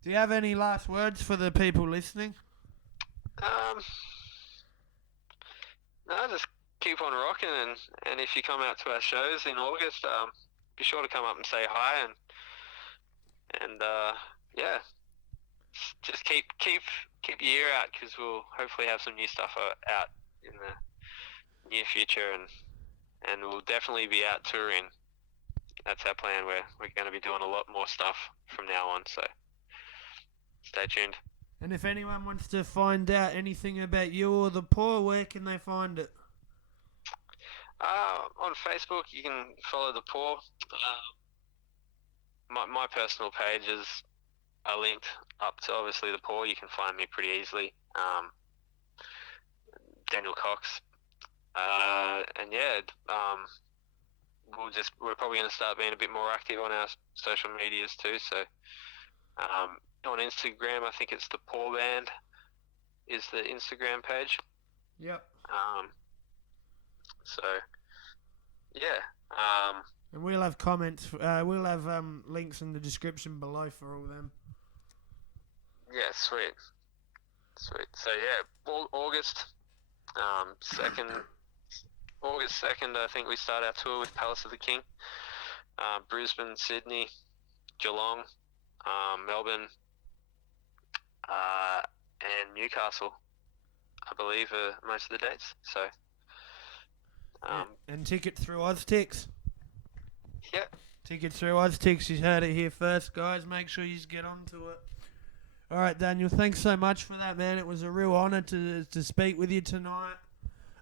Do you have any last words for the people listening? No, just keep on rocking, and if you come out to our shows in August, be sure to come up and say hi, and yeah, just keep your ear out, because we'll hopefully have some new stuff out in the near future, and we'll definitely be out touring. That's our plan. We're going to be doing a lot more stuff from now on, so stay tuned. And if anyone wants to find out anything about you or The Poor, where can they find it? On Facebook, you can follow The Poor. My personal pages are linked up to obviously The Poor. You can find me pretty easily. Daniel Cox. And yeah, we're probably going to start being a bit more active on our social medias too. So on Instagram, I think it's The Poor Band is the Instagram page. Yep. So yeah. And we'll have comments. We'll have links in the description below for all them. Yeah, sweet. So yeah, August 2nd. August 2nd, I think we start our tour with Palace of the King. Brisbane, Sydney, Geelong, Melbourne, and Newcastle, I believe, are most of the dates. So. And tickets through OzTix. Yeah. Tickets through OzTix. You heard it here first, guys. Make sure you get onto it. All right, Daniel. Thanks so much for that, man. It was a real honour to speak with you tonight.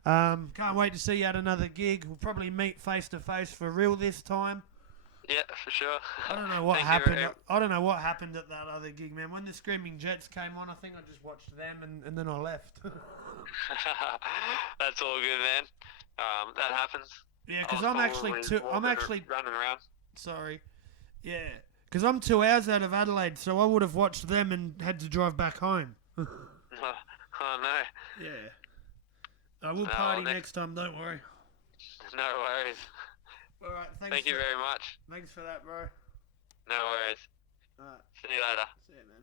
Can't wait to see you at another gig. We'll probably meet face to face for real this time. Yeah, for sure. I don't know what happened. I don't know what happened at that other gig, man. When the Screaming Jets came on, I think I just watched them and then I left. That's all good, man. That happens. Yeah, because I'm actually running around. Sorry. Yeah, because I'm 2 hours out of Adelaide, so I would have watched them and had to drive back home. Oh no. Yeah. I will party next time. Don't worry. No worries. All right, Thank you very much. Thanks for that, bro. No worries. All right, See you later. see you, man.